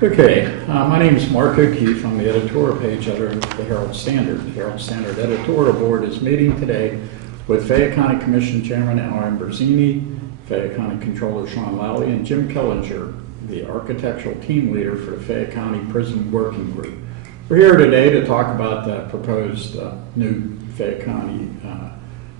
Okay, my name is Mark O'Keefe. I'm the editorial page editor of the Herald-Standard. The Herald-Standard editorial board is meeting today with Fayette County Commission Chairman Al Ambrosini, Fayette County Controller Sean Lally, and Jim Killinger, the architectural team leader for the Fayette County Prison Working Group. We're here today to talk about the proposed new Fayette County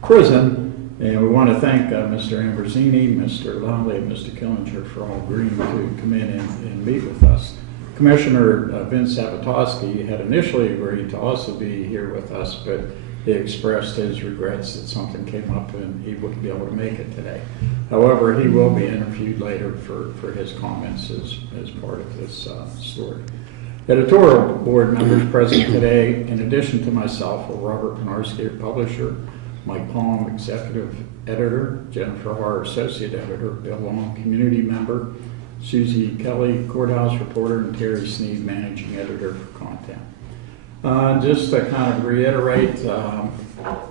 prison. And we want to thank Mr. Ambrosini, Mr. Lally, and Mr. Killinger for all agreeing to come in and meet with us. Commissioner Vince Sabatowski had initially agreed to also be here with us, but he expressed his regrets that something came up and he wouldn't be able to make it today. However, he will be interviewed later for his comments as part of this story. Editorial board members present today, in addition to myself, are Robert Penarski, publisher, Mike Palm, executive editor, Jennifer Har, associate editor, Bill Long, community member, Susie Kelly, courthouse reporter, and Terry Sneed, managing editor for content. Just to kind of reiterate,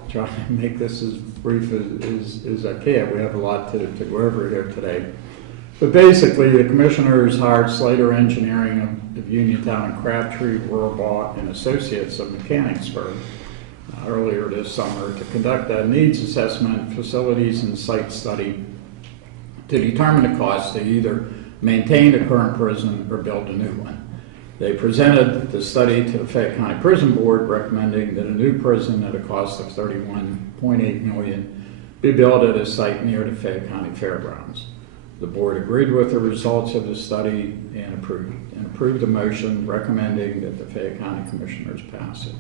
try to make this as brief as I can. We have a lot to go over here today. But basically, the commissioners hired Slater Engineering of Uniontown and Crabtree, Rohrbaugh, and Associates of Mechanicsburg earlier this summer to conduct a needs assessment, facilities, and site study to determine the cost to either maintain the current prison or build a new one. They presented the study to the Fayette County Prison Board, recommending that a new prison at a cost of $31.8 million be built at a site near the Fayette County Fairgrounds. The board agreed with the results of the study and approved the motion recommending that the Fayette County Commissioners pass it.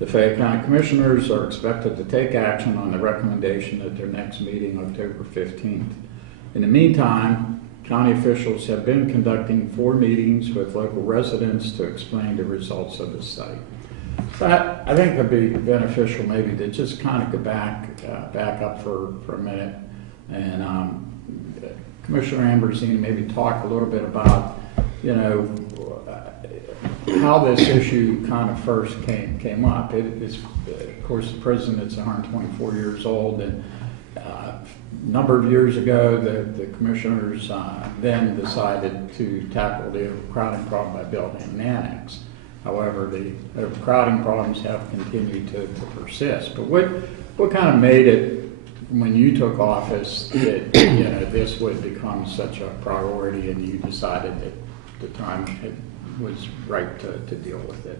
The Fayette County Commissioners are expected to take action on the recommendation at their next meeting, October 15th. In the meantime, county officials have been conducting 4 meetings with local residents to explain the results of the study. So I think it would be beneficial maybe to just kind of go back up for a minute and Commissioner Ambrosini maybe talk a little bit about, how this issue kind of first came up. It's, of course, the prison is 124 years old, and a number of years ago, the commissioners then decided to tackle the overcrowding problem by building an annex. However, the overcrowding problems have continued to persist. But what kind of made it, when you took office, that this would become such a priority, and you decided that the time was right to deal with it?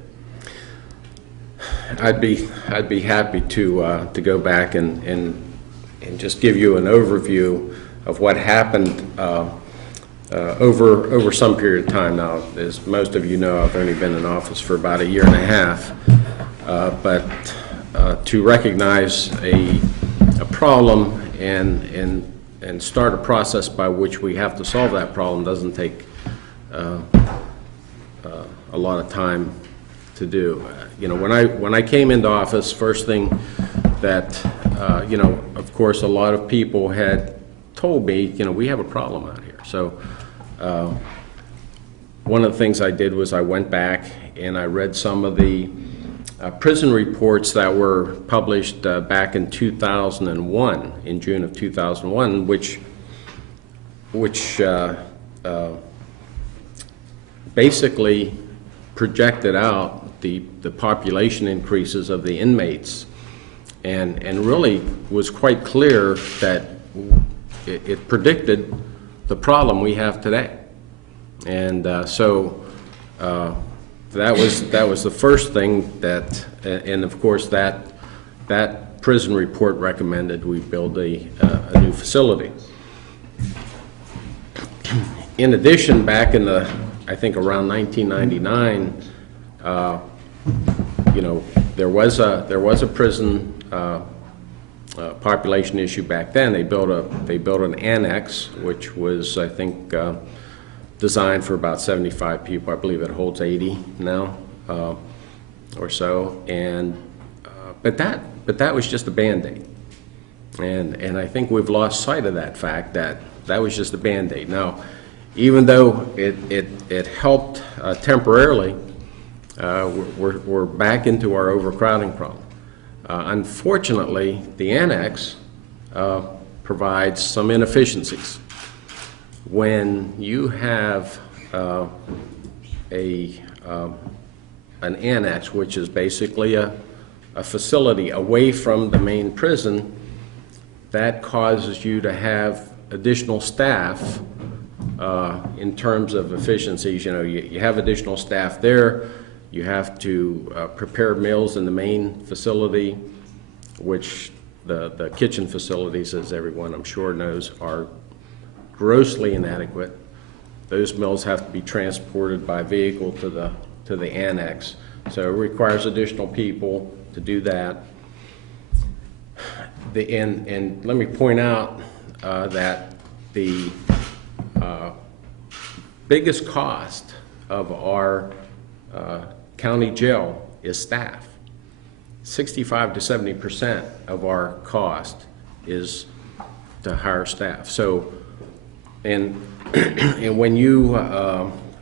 I'd be happy to go back and just give you an overview of what happened over some period of time. Now, as most of you know, I've only been in office for about 1.5 years, but to recognize a problem and start a process by which we have to solve that problem doesn't take a lot of time to do. When I came into office, first thing that of course, a lot of people had told me, we have a problem out here. So one of the things I did was I went back and I read some of the prison reports that were published back in 2001, in June of 2001, which basically projected out the population increases of the inmates, and really was quite clear that it predicted the problem we have today. And so that was the first thing that, and of course that prison report recommended we build a new facility. In addition, back in I think around 1999, there was a prison population issue back then. They built an annex, which was, I think, designed for about 75 people. I believe it holds 80 now, or so. And but that was just a Band-Aid, and I think we've lost sight of that fact that was just a Band-Aid. Now, even though it helped temporarily, we're back into our overcrowding problem. Unfortunately, the annex provides some inefficiencies. When you have an annex, which is basically a facility away from the main prison, that causes you to have additional staff in terms of efficiencies. You know, you have additional staff there. You have to prepare meals in the main facility, which the kitchen facilities, as everyone I'm sure knows, are grossly inadequate. Those meals have to be transported by vehicle to the annex. So it requires additional people to do that. And let me point out that the biggest cost of our county jail is staff. 65 to 70% of our cost is to hire staff. So, and when you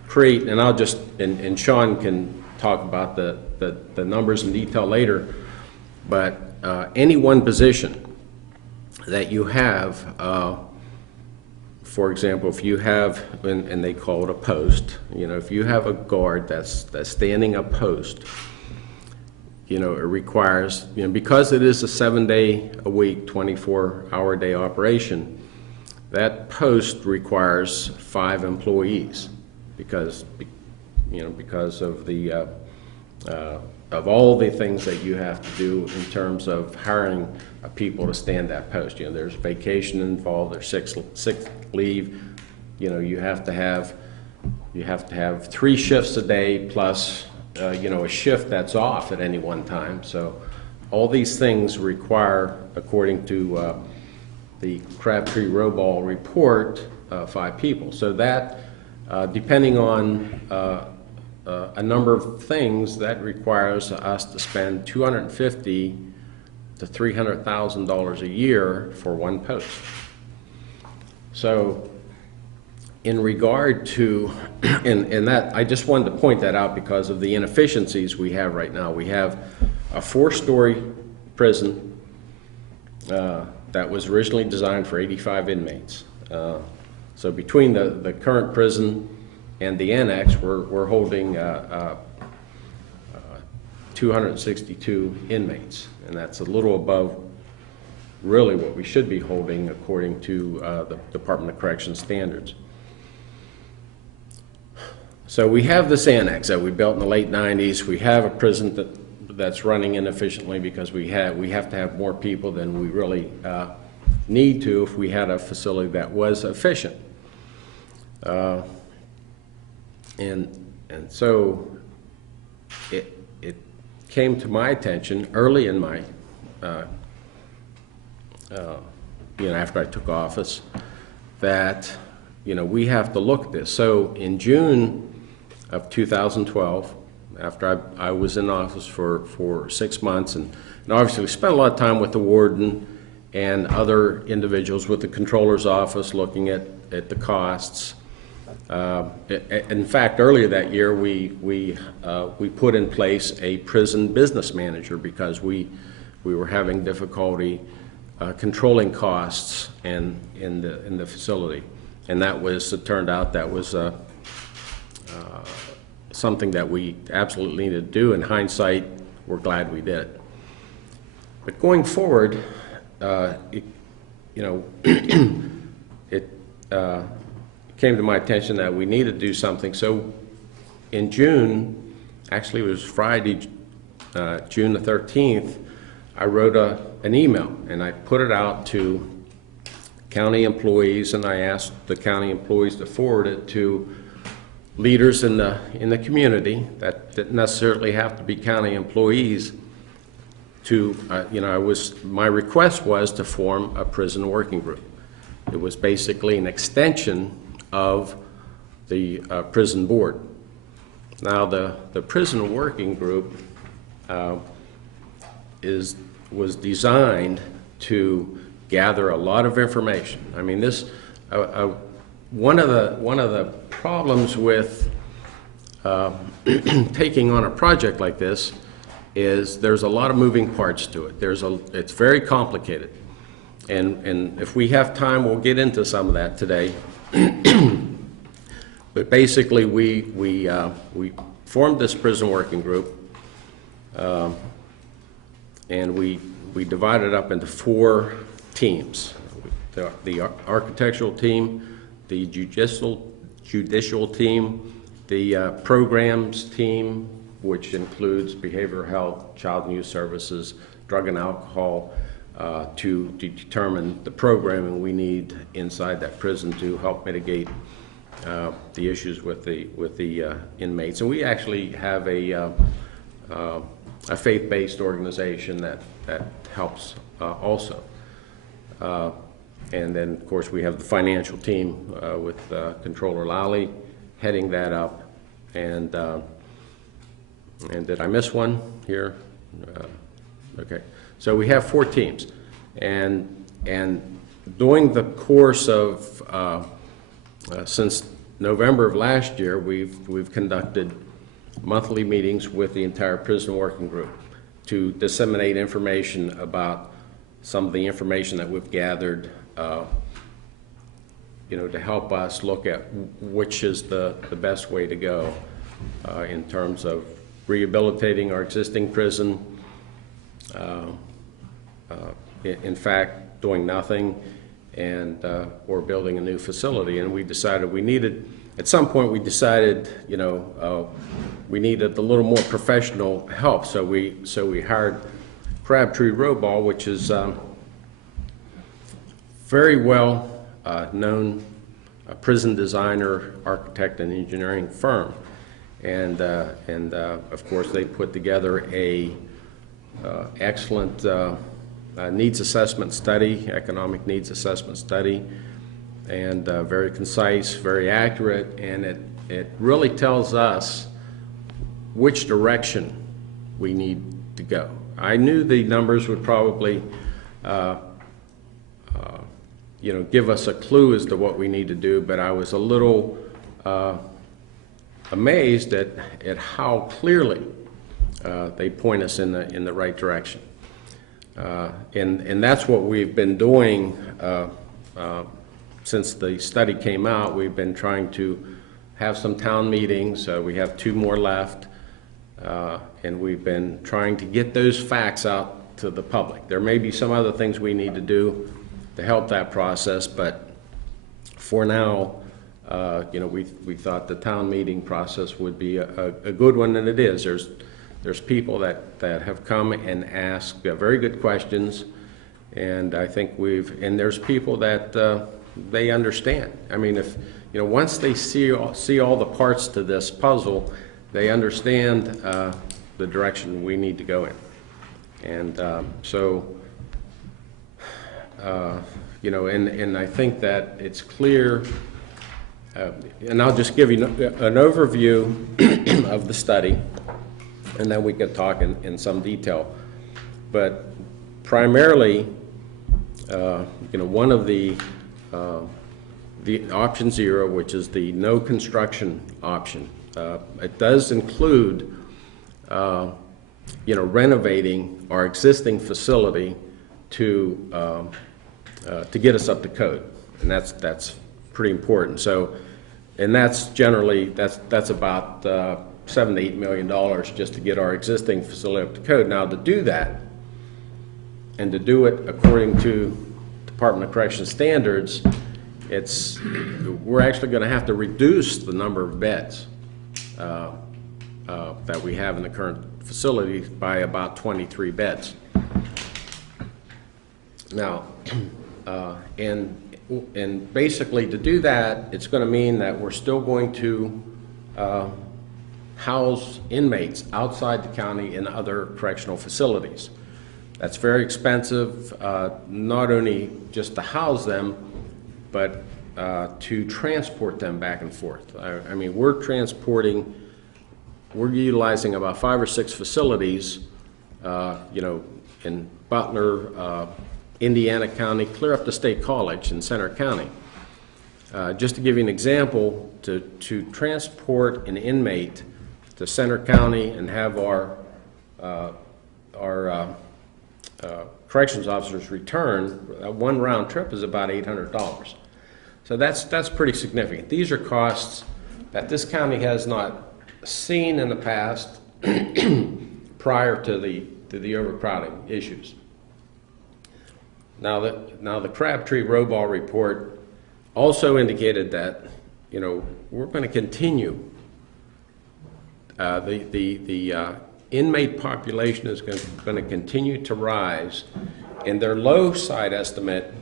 create, and I'll just, and Sean can talk about the numbers in detail later, but any one position that you have, for example, if you have, and they call it a post, you know, if you have a guard that's standing a post, you know, it requires, you know, because it is a 7-day-a-week, 24-hour-a-day operation, that post requires 5 employees because, you know, because of the of all the things that you have to do in terms of hiring people to stand that post. You know, there's vacation involved, there's sick leave. You know, you have to have 3 shifts a day plus you know, a shift that's off at any one time. So all these things require, according to the Crabtree-Roball report, 5 people. So that, depending on a number of things, that requires us to spend $250,000 to $300,000 a year for one post. So in regard to, and that, I just wanted to point that out because of the inefficiencies we have right now. We have a 4-story prison that was originally designed for 85 inmates. So between the current prison and the annex, we're holding 262 inmates, and that's a little above really what we should be holding according to the Department of Corrections standards. So we have this annex that we built in the late 90s. We have a prison that's running inefficiently because we have to have more people than we really need to if we had a facility that was efficient. And so it came to my attention early in my, you know, after I took office, that, you know, we have to look at this. So in June of 2012, after I was in office for 6 months, and obviously we spent a lot of time with the warden and other individuals with the controller's office looking at the costs. In fact, earlier that year, we put in place a prison business manager because we were having difficulty controlling costs in the facility, and that was, it turned out that was something that we absolutely needed to do. In hindsight, we're glad we did it. But going forward, you know, it came to my attention that we needed to do something. So in June, actually it was Friday, June the 13th, I wrote an email and I put it out to county employees, and I asked the county employees to forward it to leaders in the community that didn't necessarily have to be county employees. To you know, my request was to form a prison working group. It was basically an extension of the prison board. Now the prison working group was designed to gather a lot of information. I mean, this one of the problems with taking on a project like this is there's a lot of moving parts to it. It's very complicated, and if we have time, we'll get into some of that today. But basically, we formed this prison working group, and we divided up into 4 teams: the architectural team, the judicial team, the programs team, which includes behavioral health, child and youth services, drug and alcohol, to determine the programming we need inside that prison to help mitigate the issues with the inmates. And we actually have a faith-based organization that helps also. And then, of course, we have the financial team with Controller Lally heading that up. And did I miss one here? Okay. So we have 4 teams. And during the course of since November of last year, we've conducted monthly meetings with the entire prison working group to disseminate information about some of the information that we've gathered, to help us look at which is the best way to go in terms of rehabilitating our existing prison, in fact, doing nothing, and or building a new facility. And we decided we needed, at some point we decided, we needed a little more professional help. So we hired Crabtree Roball, which is very well known prison designer, architect, and engineering firm. And of course, they put together a excellent needs assessment study, economic needs assessment study, and very concise, very accurate, and it really tells us which direction we need to go. I knew the numbers would probably give us a clue as to what we need to do, but I was a little amazed at how clearly they point us in the right direction. And that's what we've been doing since the study came out. We've been trying to have some town meetings. We have 2 more left, and we've been trying to get those facts out to the public. There may be some other things we need to do to help that process, but for now, we thought the town meeting process would be a good one, and it is. There's people that have come and asked very good questions, and I think and there's people that they understand. I mean, if once they see all the parts to this puzzle, they understand the direction we need to go in. And and I think that it's clear. And I'll just give you an overview of the study, and then we could talk in some detail. But primarily, one of the option 0, which is the no construction option, it does include, renovating our existing facility to get us up to code, and that's pretty important. So, and that's generally that's about $7 to $8 million just to get our existing facility up to code. Now, to do that, and to do it according to Department of Corrections standards, we're actually going to have to reduce the number of beds that we have in the current facility by about 23 beds. Now, and basically to do that, it's going to mean that we're still going to house inmates outside the county in other correctional facilities. That's very expensive, not only just to house them, but to transport them back and forth. I mean, we're utilizing about 5 or 6 facilities, in Butler, Indiana County, clear up to State College in Center County. Just to give you an example, to transport an inmate to Center County and have our corrections officers return, one round trip is about $800. So that's pretty significant. These are costs that this county has not seen in the past prior to the overcrowding issues. Now the Crabtree-Roball report also indicated that, you know, we're going to continue. The inmate population is going to continue to rise, and their low side estimate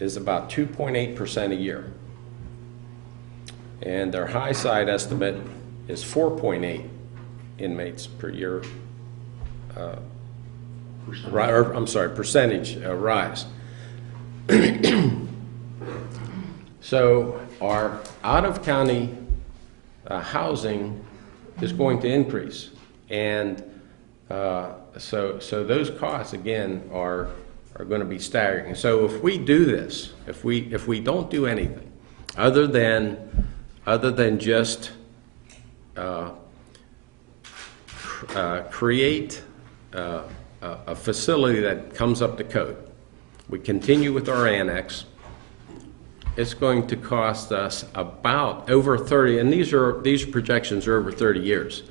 is about 2.8% a year. And their high side estimate is 4.8 inmates per year, percentage rise. So our out-of-county housing is going to increase, and so those costs again are going to be staggering. So if we do this, if we don't do anything other than just create a facility that comes up to code, we continue with our annex, it's going to cost us about over 30, and these projections are over 30 years,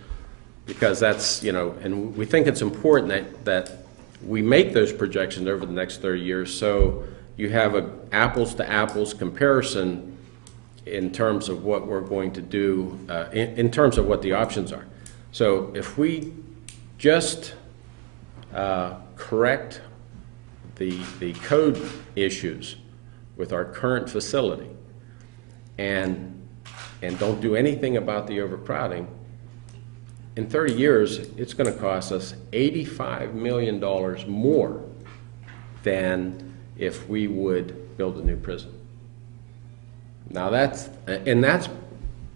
because that's, you know, and we think it's important that we make those projections over the next 30 years so you have a apples to apples comparison in terms of what we're going to do, in terms of what the options are. So if we just correct the code issues with our current facility and don't do anything about the overcrowding, in 30 years, it's going to cost us $85 million more than if we would build a new prison. Now that's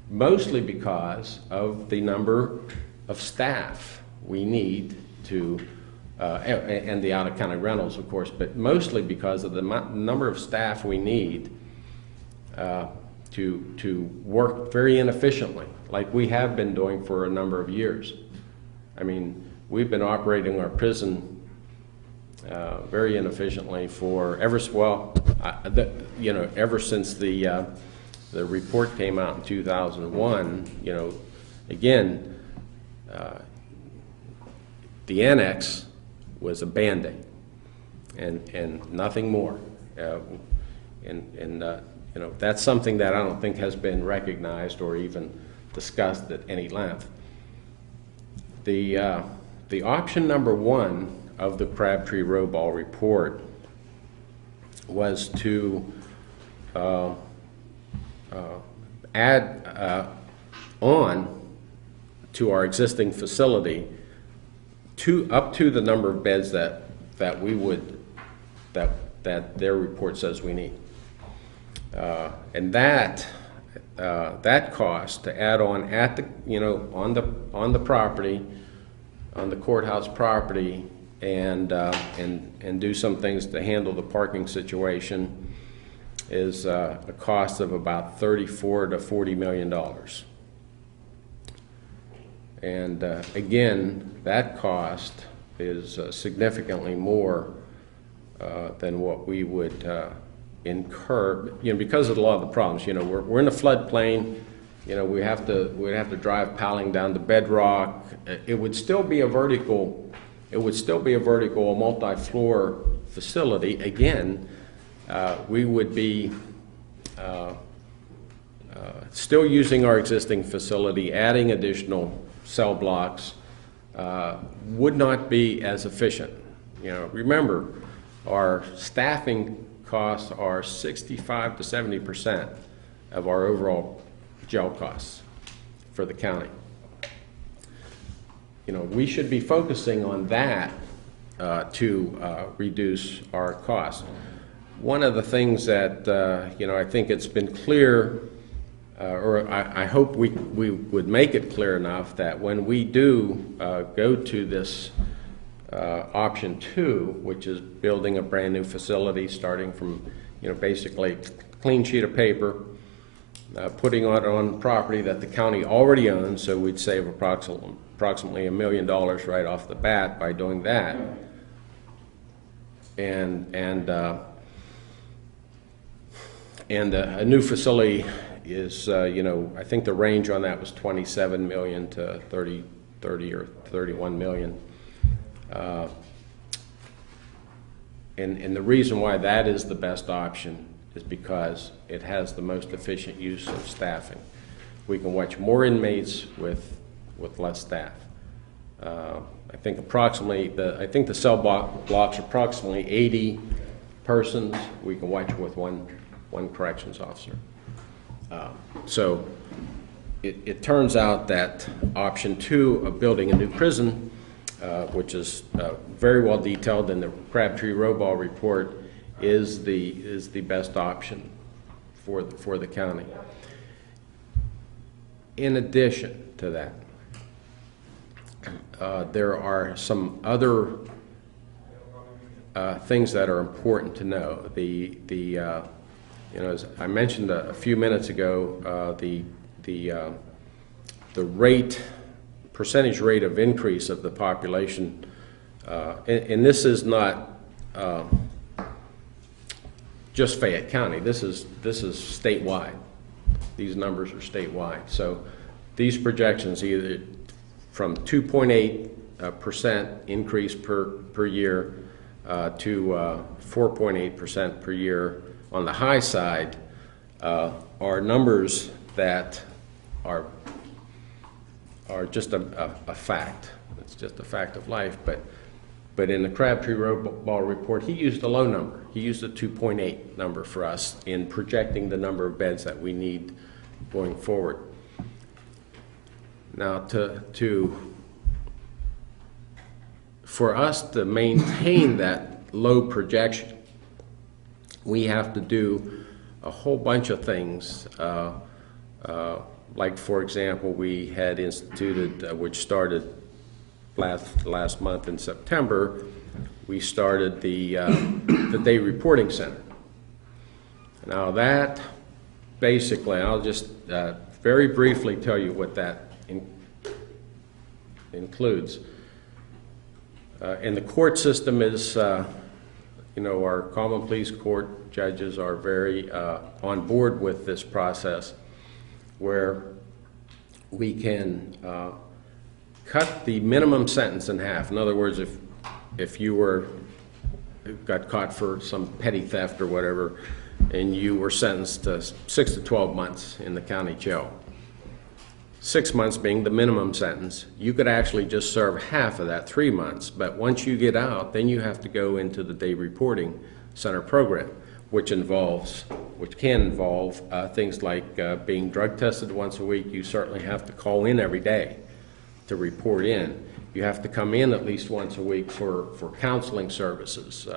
mostly because of the number of staff we need to, and the out-of-county rentals, of course, but mostly because of the number of staff we need to work very inefficiently, like we have been doing for a number of years. I mean, we've been operating our prison very inefficiently for ever since the report came out in 2001. You know, again, the annex was a Band-Aid and nothing more. You know, that's something that I don't think has been recognized or even discussed at any length. The option number one of the Crabtree-Roball report was to add on to our existing facility up to the number of beds that their report says we need, and that cost to add on at the, you know, on the property, on the courthouse property, and do some things to handle the parking situation is a cost of about $34 to $40 million. And again, that cost is significantly more than what we would incur, you know, because of a lot of the problems. You know, we're in a floodplain. You know, we'd have to drive piling down the bedrock. It would still be a vertical. It would still be a multi-floor facility. Again, we would be still using our existing facility, adding additional cell blocks would not be as efficient. You know, remember, our staffing costs are 65 to 70% of our overall jail costs for the county. You know, we should be focusing on that to reduce our costs. One of the things that you know, I think it's been clear, or I hope we would make it clear enough that when we do go to this option 2, which is building a brand new facility, starting from, you know, basically a clean sheet of paper, putting it on property that the county already owns, so we'd save approximately $1 million right off the bat by doing that, and a new facility is, I think the range on that was 27 million to 30 or 31 million. And the reason why that is the best option is because it has the most efficient use of staffing. We can watch more inmates with less staff. I think the cell blocks are approximately 80 persons. We can watch with one corrections officer. So it turns out that option 2 of building a new prison, which is very well detailed in the Crabtree-Roball report, is the best option for the county. In addition to that, there are some other things that are important to know. As I mentioned a few minutes ago, the percentage rate of increase of the population, and this is not just Fayette County. This is statewide. These numbers are statewide. So these projections, either from 2.8% increase per year to 4.8% per year on the high side, are numbers that are just a fact. It's just a fact of life. But in the Crabtree-Roball report, he used a low number. He used a 2.8 number for us in projecting the number of beds that we need going forward. Now, for us to maintain that low projection, we have to do a whole bunch of things. Like, for example, we had instituted, which started last month in September, we started the Day Reporting Center. Now that, basically, I'll just very briefly tell you what that includes. And the court system is, our common pleas court judges are very on board with this process, where we can cut the minimum sentence in half. In other words, if you got caught for some petty theft or whatever, and you were sentenced to 6 to 12 months in the county jail, 6 months being the minimum sentence, you could actually just serve half of that, 3 months. But once you get out, then you have to go into the Day Reporting Center program, which can involve things like being drug tested once a week. You certainly have to call in every day to report in. You have to come in at least once a week for counseling services,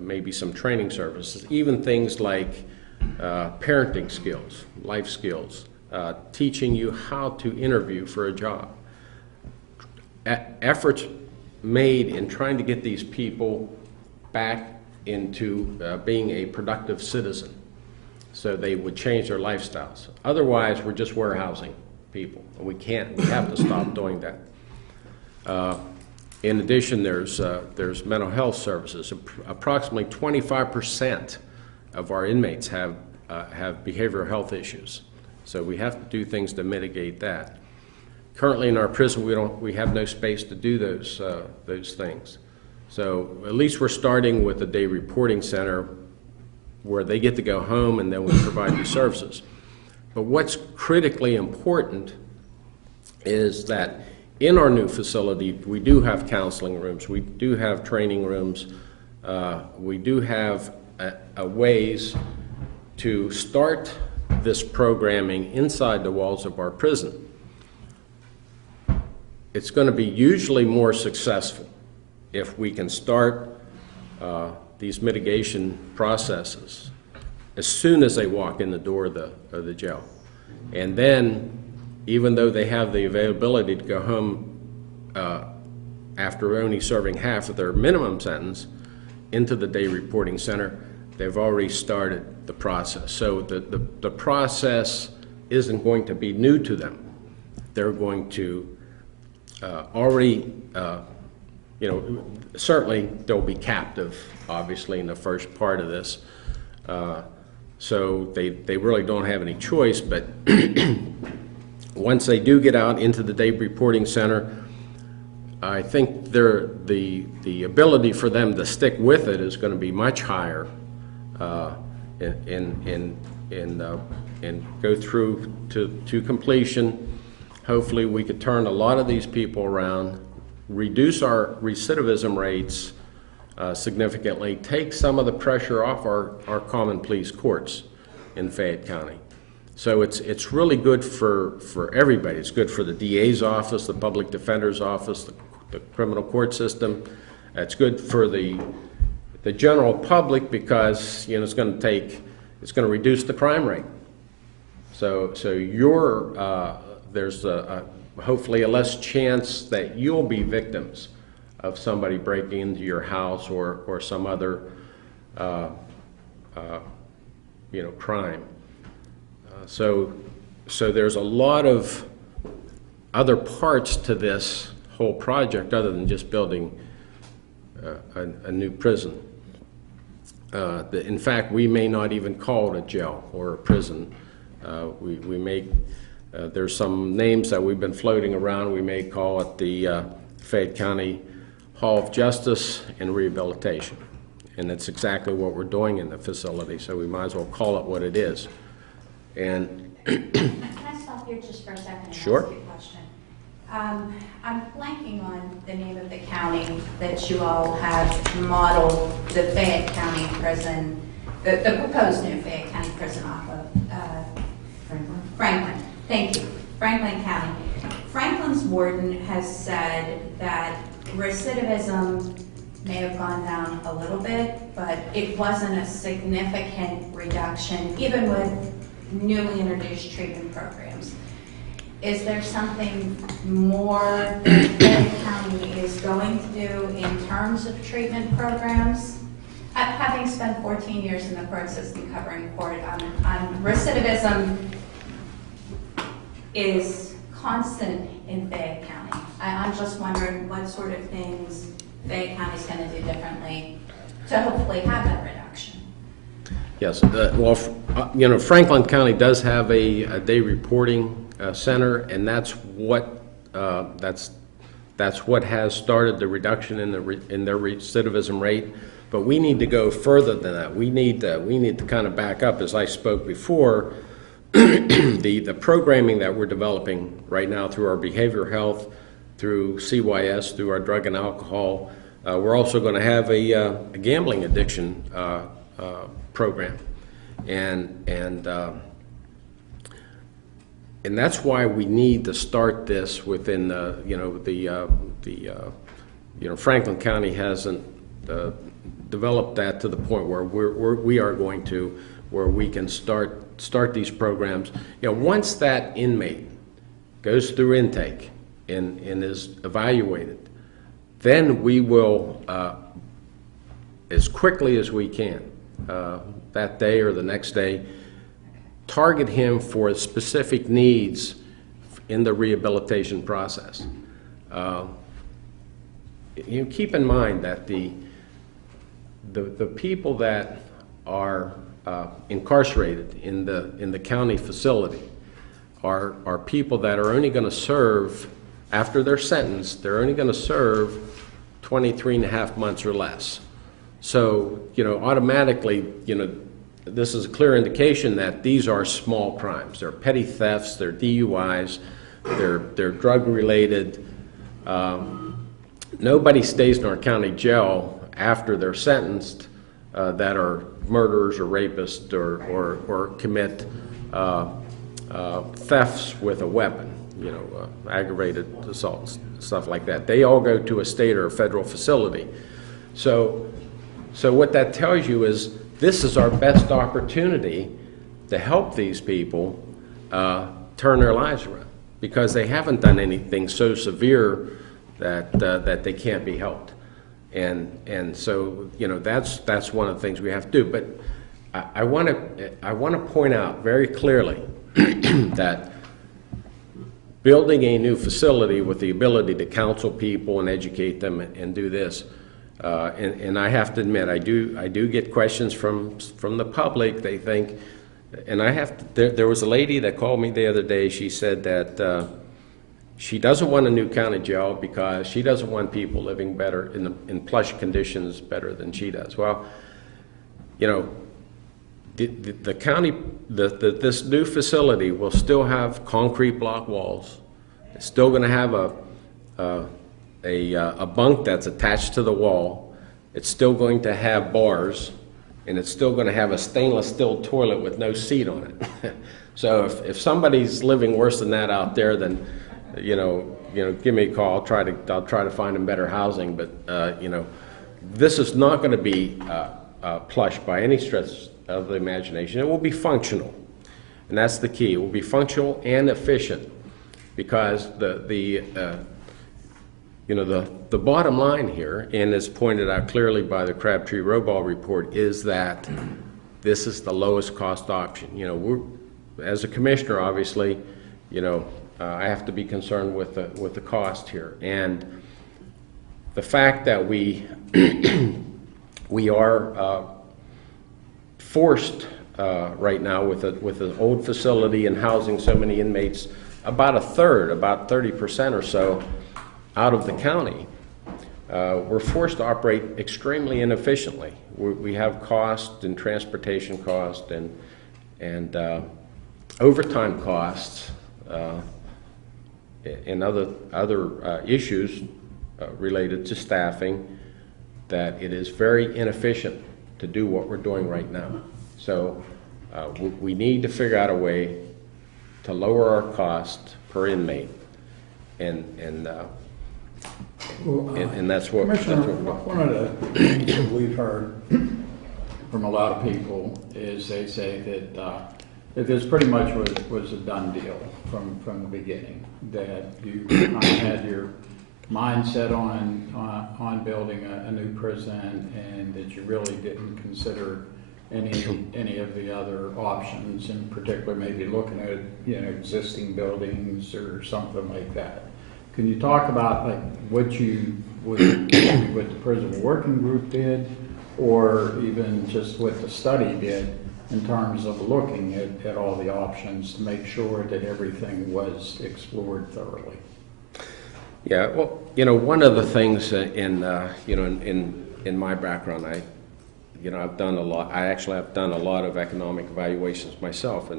maybe some training services, even things like parenting skills, life skills, teaching you how to interview for a job. Efforts made in trying to get these people back into being a productive citizen so they would change their lifestyles. Otherwise, we're just warehousing people. We have to stop doing that. In addition, there's mental health services. Approximately 25% of our inmates have behavioral health issues. So we have to do things to mitigate that. Currently in our prison, we have no space to do those things. So at least we're starting with the Day Reporting Center, where they get to go home, and then we provide these services. But what's critically important is that in our new facility, we do have counseling rooms, we do have training rooms, we do have ways to start this programming inside the walls of our prison. It's going to be usually more successful if we can start these mitigation processes as soon as they walk in the door of the jail. And then, even though they have the availability to go home after only serving half of their minimum sentence into the Day Reporting Center, they've already started the process. So the process isn't going to be new to them. They're going to already, certainly they'll be captive, obviously, in the first part of this. So they really don't have any choice, but once they do get out into the day reporting center, I think the ability for them to stick with it is going to be much higher, and go through to completion. Hopefully we could turn a lot of these people around, reduce our recidivism rates significantly, take some of the pressure off our common pleas courts in Fayette County. So it's really good for everybody. It's good for the DA's office, the public defender's office, the criminal court system. It's good for the general public because it's going to reduce the crime rate. So there's hopefully a less chance that you'll be victims of somebody breaking into your house or some other crime. So there's a lot of other parts to this whole project other than just building a new prison. In fact, we may not even call it a jail or a prison. We may, there's some names that we've been floating around. We may call it the Fayette County Hall of Justice and Rehabilitation. And that's exactly what we're doing in the facility, so we might as well call it what it is. And Can I stop here just for a second and Sure. ask you a question? I'm blanking on the name of the county that you all have modeled the Fayette County prison, the proposed new Fayette County prison off of. Franklin. Thank you. Franklin County. Franklin's warden has said that recidivism may have gone down a little bit, but it wasn't a significant reduction, even with newly introduced treatment programs. Is there something more that Fayette County is going to do in terms of treatment programs? Having spent 14 years in the court system covering court, recidivism is constant in Fayette County. I'm just wondering what sort of things Fayette County is going to do differently to hopefully have that reduction. yes, Franklin County does have a day reporting center, and that's what has started the reduction in their recidivism rate. But we need to go further than that. We need to kind of back up, as I spoke before. The programming that we're developing right now through our behavioral health, through CYS, through our drug and alcohol, we're also going to have a gambling addiction program, and that's why we need to start this within Franklin County hasn't developed that to the point where we are going to, where we can start these programs. Once that inmate goes through intake and is evaluated, then we will, as quickly as we can, that day or the next day, target him for specific needs in the rehabilitation process. Keep in mind that the people that are incarcerated in the county facility are people that are only going to serve, after they're sentenced, they're only going to serve 23.5 months or less. So, automatically, this is a clear indication that these are small crimes. They're petty thefts, they're DUIs, they're drug-related. Nobody stays in our county jail after they're sentenced that are murderers or rapists or commit thefts with a weapon, aggravated assaults, stuff like that. They all go to a state or a federal facility. So what that tells you is this is our best opportunity to help these people turn their lives around, because they haven't done anything so severe that they can't be helped. And so that's one of the things we have to do. But I want to point out very clearly that building a new facility with the ability to counsel people and educate them and do this And I have to admit, I do get questions from the public. They think, and there was a lady that called me the other day. She said that she doesn't want a new county jail because she doesn't want people living better in plush conditions better than she does. Well, you know, the county, this new facility will still have concrete block walls. It's still going to have a bunk that's attached to the wall. It's still going to have bars, and it's still going to have a stainless steel toilet with no seat on it. So if somebody's living worse than that out there, then you know, give me a call. I'll try to find them better housing. But you know, this is not going to be plush by any stretch of the imagination. It will be functional, and that's the key. It will be functional and efficient, because you know, the bottom line here, and as pointed out clearly by the Crabtree-Roball report, is that this is the lowest cost option. You know, as a commissioner, obviously, you know, I have to be concerned with the cost here, and the fact that we are forced right now with an old facility and housing so many inmates, about a third, about 30% or so, out of the county. We're forced to operate extremely inefficiently. We have cost and transportation cost and overtime costs and other issues related to staffing, that it is very inefficient to do what we're doing right now. So we need to figure out a way to lower our cost per inmate, and that's what. Commissioner, one of the things that we've heard from a lot of people is they say that this pretty much was a done deal from the beginning, that you kind of had your mindset on building a new prison, and that you really didn't consider any of the other options, in particular maybe looking at, you know, existing buildings or something like that. Can you talk about like what the prison working group did, or even just what the study did in terms of looking at all the options to make sure that everything was explored thoroughly? Yeah, well, you know, one of the things in my background, I've done a lot. I actually have done a lot of economic evaluations myself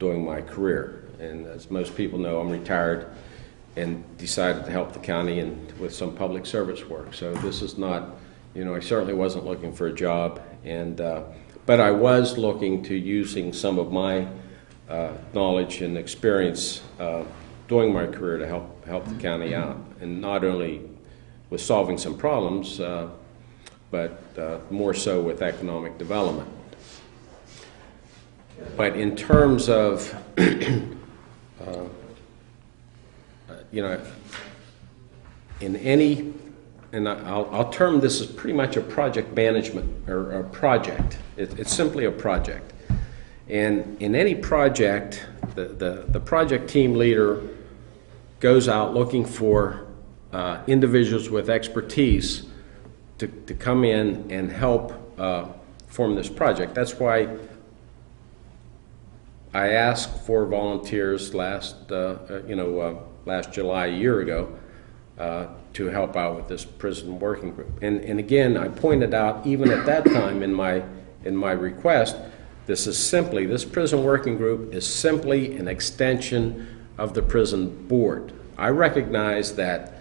during my career. And as most people know, I'm retired and decided to help the county with some public service work. So this is not, you know, I certainly wasn't looking for a job, but I was looking to using some of my knowledge and experience during my career to help the county out, and not only with solving some problems, but more so with economic development. But in terms of, you know, and I'll term this as pretty much a project management, or a project. It's simply a project. And in any project, the project team leader goes out looking for individuals with expertise to come in and help form this project. That's why I asked for volunteers last July, a year ago, to help out with this prison working group. And again, I pointed out even at that time in my request, this prison working group is simply an extension of the prison board. I recognize that,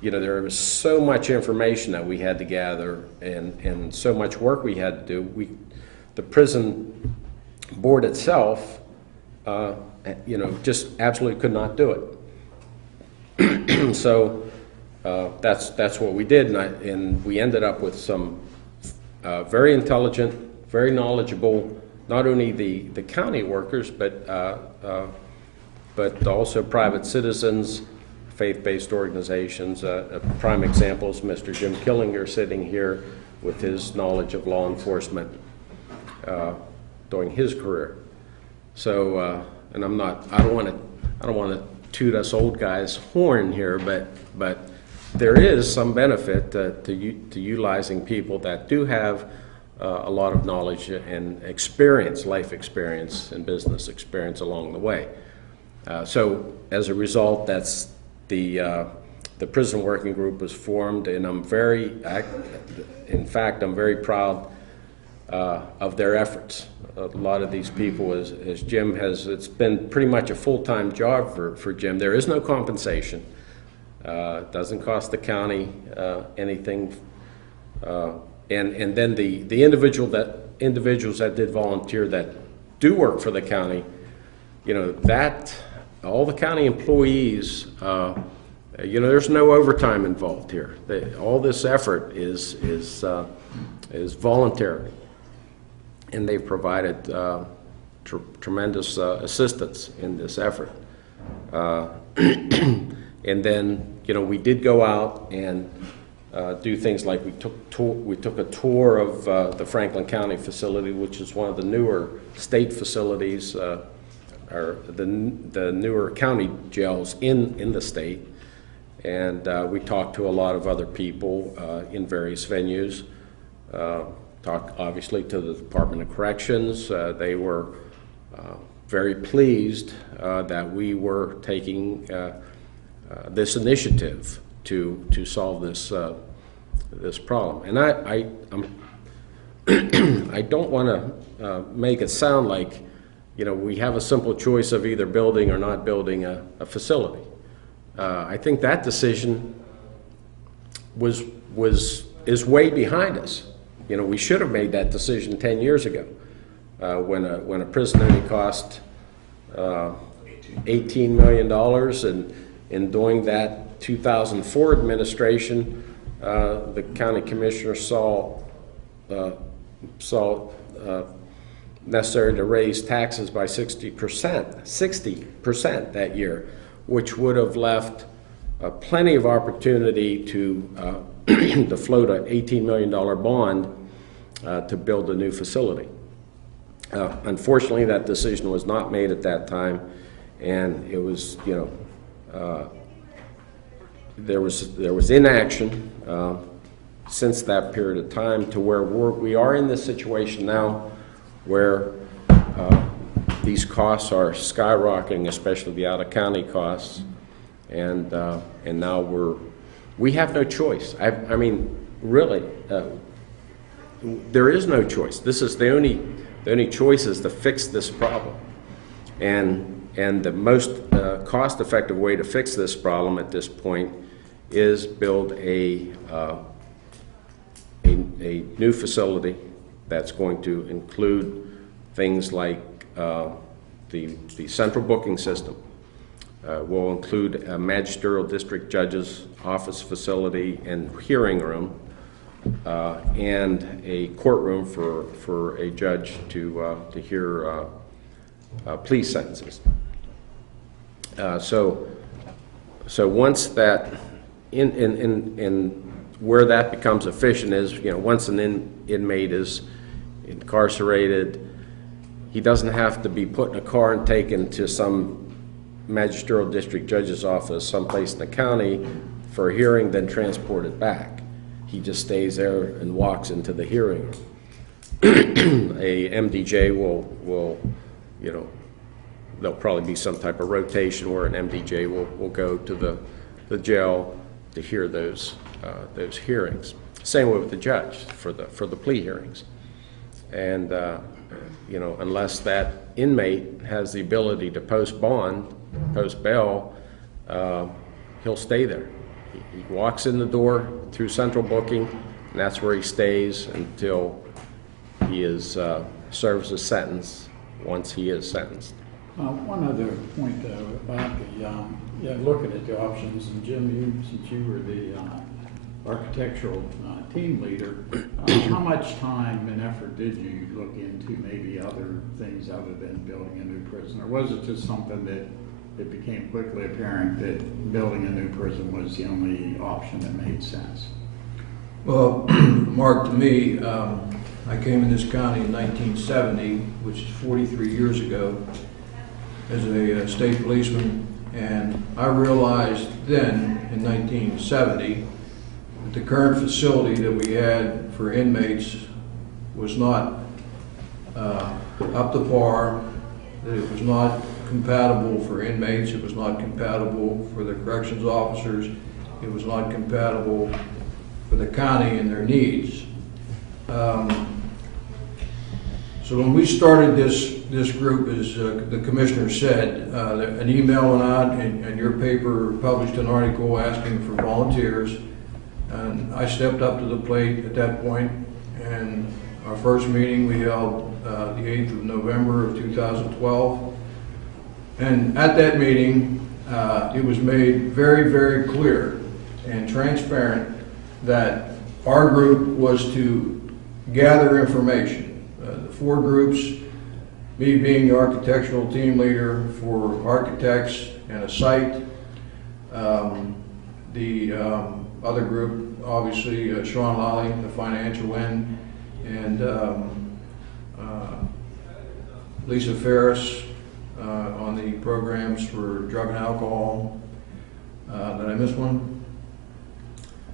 you know, there was so much information that we had to gather and so much work we had to do. The prison board itself, just absolutely could not do it. So that's what we did, and we ended up with some very intelligent, very knowledgeable, not only the county workers, but also private citizens, faith-based organizations. A prime example is Mr. Jim Killinger sitting here with his knowledge of law enforcement during his career. So, and I don't want to toot us old guys' horn here, but there is some benefit to utilizing people that do have a lot of knowledge and experience, life experience and business experience along the way. So as a result, that's the prison working group was formed, and I'm very proud of their efforts. A lot of these people, as Jim has, it's been pretty much a full-time job for Jim. There is no compensation. It doesn't cost the county anything. And then the individuals that did volunteer that do work for the county, you know, that all the county employees, you know, there's no overtime involved here. All this effort is voluntary, and they've provided tremendous assistance in this effort. And then, you know, we did go out and do things like we took a tour of the Franklin County facility, which is one of the newer state facilities, or the newer county jails in the state. And we talked to a lot of other people in various venues. Talked obviously to the Department of Corrections. They were very pleased that we were taking this initiative to solve this this problem. And I don't want to make it sound like, you know, we have a simple choice of either building or not building a facility. I think that decision is way behind us. You know, we should have made that decision 10 years ago when a prison only cost $18 million, and in doing that 2004 administration, the county commissioner saw necessary to raise taxes by 60% that year, which would have left plenty of opportunity to to float an $18 million bond to build a new facility. Unfortunately, that decision was not made at that time, and it was, you know, there was inaction since that period of time to where we are in this situation now where these costs are skyrocketing, especially the out-of-county costs, and now we have no choice. I mean, really, there is no choice. This is the only choice is to fix this problem, and the most cost-effective way to fix this problem at this point is build a new facility that's going to include things like the central booking system. Will include a magisterial district judge's office facility and hearing room, and a courtroom for a judge to hear plea sentences. So once that in where that becomes efficient is, you know, once an inmate is incarcerated, he doesn't have to be put in a car and taken to some magisterial district judge's office someplace in the county for a hearing, then transported back. He just stays there and walks into the hearing. A MDJ will, you know, there'll probably be some type of rotation where an MDJ will go to the jail to hear those hearings. Same way with the judge for the plea hearings. And you know, unless that inmate has the ability to post bond, post bail, he'll stay there. He walks in the door through central booking, and that's where he stays until he is serves his sentence. Once he is sentenced. One other point about looking at the options, and Jim, since you were the architectural team leader, how much time and effort did you look into maybe other things other than building a new prison? Or was it just something that it became quickly apparent that building a new prison was the only option that made sense? Well, Mark, to me, I came in this county in 1970, which is 43 years ago, as a state policeman And I realized then, in 1970, that the current facility that we had for inmates was not up to par, that it was not compatible for inmates, it was not compatible for the corrections officers, it was not compatible for the county and their needs. So when we started this group, as the commissioner said, an email went out and your paper published an article asking for volunteers. And I stepped up to the plate at that point, and our first meeting we held the 8th of November of 2012. And at that meeting, it was made very, very clear and transparent that our group was to gather information. The four groups, me being the architectural team leader for architects and a site, the other group, obviously Sean Lally, the financial end, and Lisa Ferris on the programs for drug and alcohol. Did I miss one?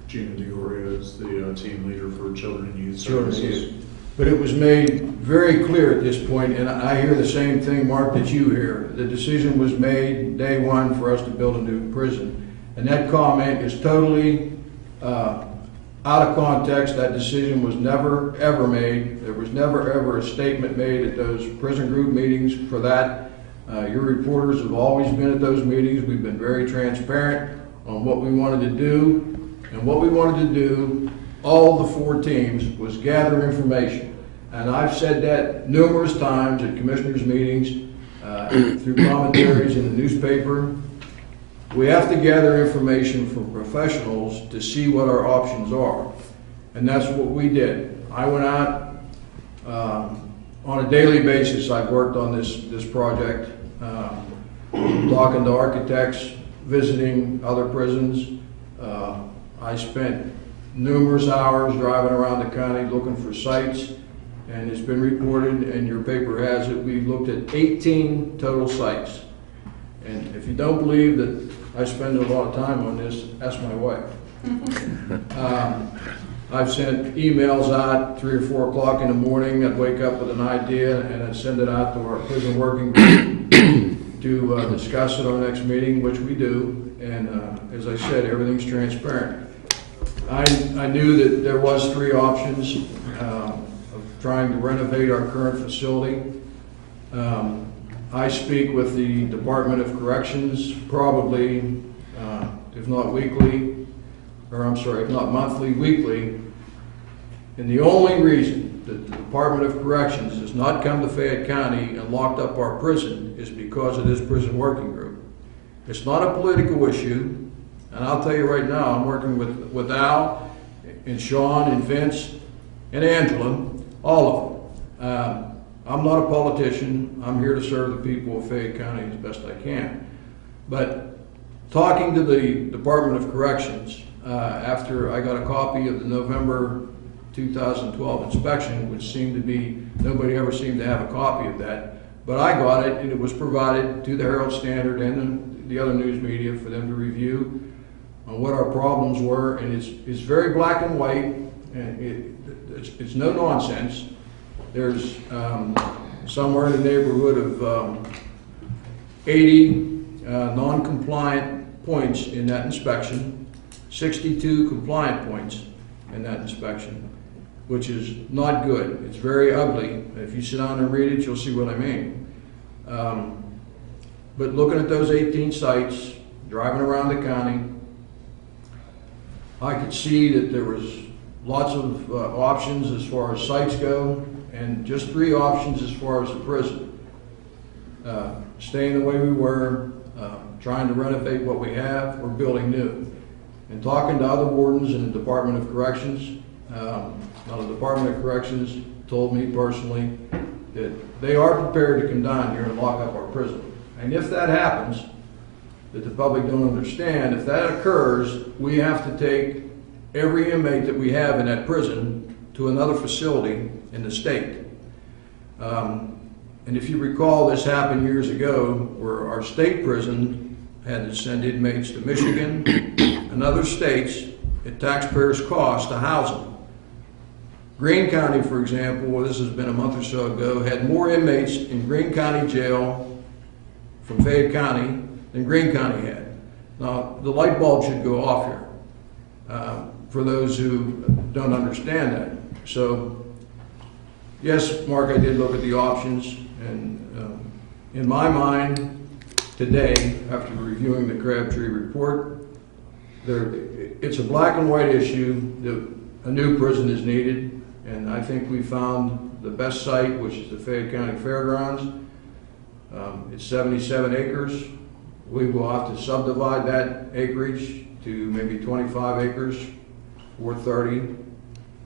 Gina DeOria is the team leader for Children and Youth Children and Services. Youth. But it was made very clear at this point, and I hear the same thing, Mark, that you hear. The decision was made day one for us to build a new prison. And that comment is totally out of context. That decision was never, ever made. There was never, ever a statement made at those prison group meetings for that. Your reporters have always been at those meetings. We've been very transparent on what we wanted to do. And what we wanted to do, all the four teams, was gather information. And I've said that numerous times at commissioners' meetings, through commentaries in the newspaper. We have to gather information from professionals to see what our options are. And that's what we did. I went out on a daily basis. I've worked on this project, talking to architects, visiting other prisons. I spent numerous hours driving around the county looking for sites, and it's been reported, and your paper has it, we looked at 18 total sites. And if you don't believe that I spend a lot of time on this, ask my wife. I've sent emails out 3 or 4 o'clock in the morning. I'd wake up with an idea and I'd send it out to our prison working group to discuss at our next meeting, which we do. And as I said, everything's transparent. I knew that there was 3 options of trying to renovate our current facility. I speak with the Department of Corrections probably, if not weekly, or I'm sorry, if not monthly, weekly. And the only reason that the Department of Corrections has not come to Fayette County and locked up our prison is because of this prison working group. It's not a political issue, and I'll tell you right now, I'm working with Al and Sean and Vince and Angela, all of them. I'm not a politician. I'm here to serve the people of Fayette County as best I can. But talking to the Department of Corrections, after I got a copy of the November 2012 inspection, which seemed to be, nobody ever seemed to have a copy of that, but I got it, and it was provided to the Herald-Standard and the other news media for them to review on what our problems were, and it's very black and white, and it's no nonsense. There's somewhere in the neighborhood of 80 non-compliant points in that inspection, 62 compliant points in that inspection, which is not good. It's very ugly. If you sit down and read it, you'll see what I mean. But looking at those 18 sites, driving around the county, I could see that there was lots of options as far as sites go, and just 3 options as far as the prison. Staying the way we were, trying to renovate what we have, or building new. And talking to other wardens in the Department of Corrections, now the Department of Corrections told me personally that they are prepared to come down here and lock up our prison. And if that happens, that the public don't understand, if that occurs, we have to take every inmate that we have in that prison to another facility in the state. And if you recall, this happened years ago where our state prison had to send inmates to Michigan and other states at taxpayers' cost to house them. Greene County, for example, well, this has been a month or so ago, had more inmates in Greene County Jail from Fayette County than Greene County had. Now, the light bulb should go off here for those who don't understand that. So, yes, Mark, I did look at the options, and in my mind, today, after reviewing the Crabtree report, it's a black and white issue that a new prison is needed, and I think we found the best site, which is the Fayette County Fairgrounds. It's 77 acres. We will have to subdivide that acreage to maybe 25 acres or 30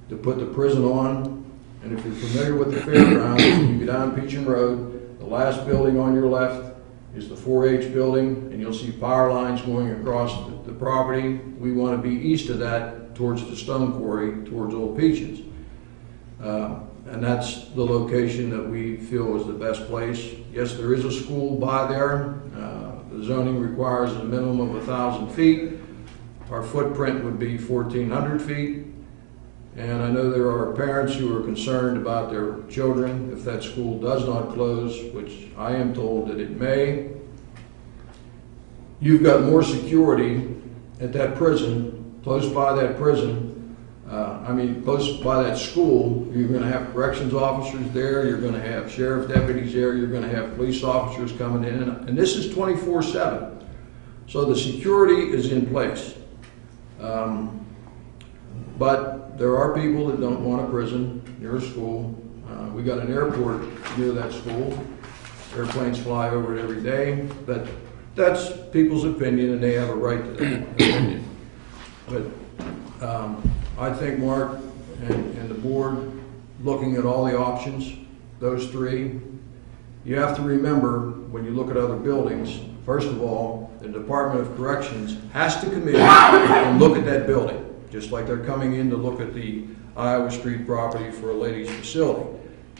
to put the prison on. And if you're familiar with the fairgrounds, you go down Peacham Road, the last building on your left is the 4-H building, and you'll see power lines going across the property. We want to be east of that towards the stone quarry, towards Old Peaches. And that's the location that we feel is the best place. Yes, there is a school by there. The zoning requires a minimum of 1,000 feet. Our footprint would be 1,400 feet. And I know there are parents who are concerned about their children if that school does not close, which I am told that it may. You've got more security at that prison, close by that prison. Close by that school. You're going to have corrections officers there. You're going to have sheriff deputies there. You're going to have police officers coming in. And this is 24/7. So the security is in place. But there are people that don't want a prison near a school. We got an airport near that school. Airplanes fly over it every day. But that's people's opinion, and they have a right to that opinion. But I think Mark and the board, looking at all the options, those three, you have to remember when you look at other buildings, first of all, the Department of Corrections has to come in and look at that building, just like they're coming in to look at the Iowa Street property for a ladies' facility.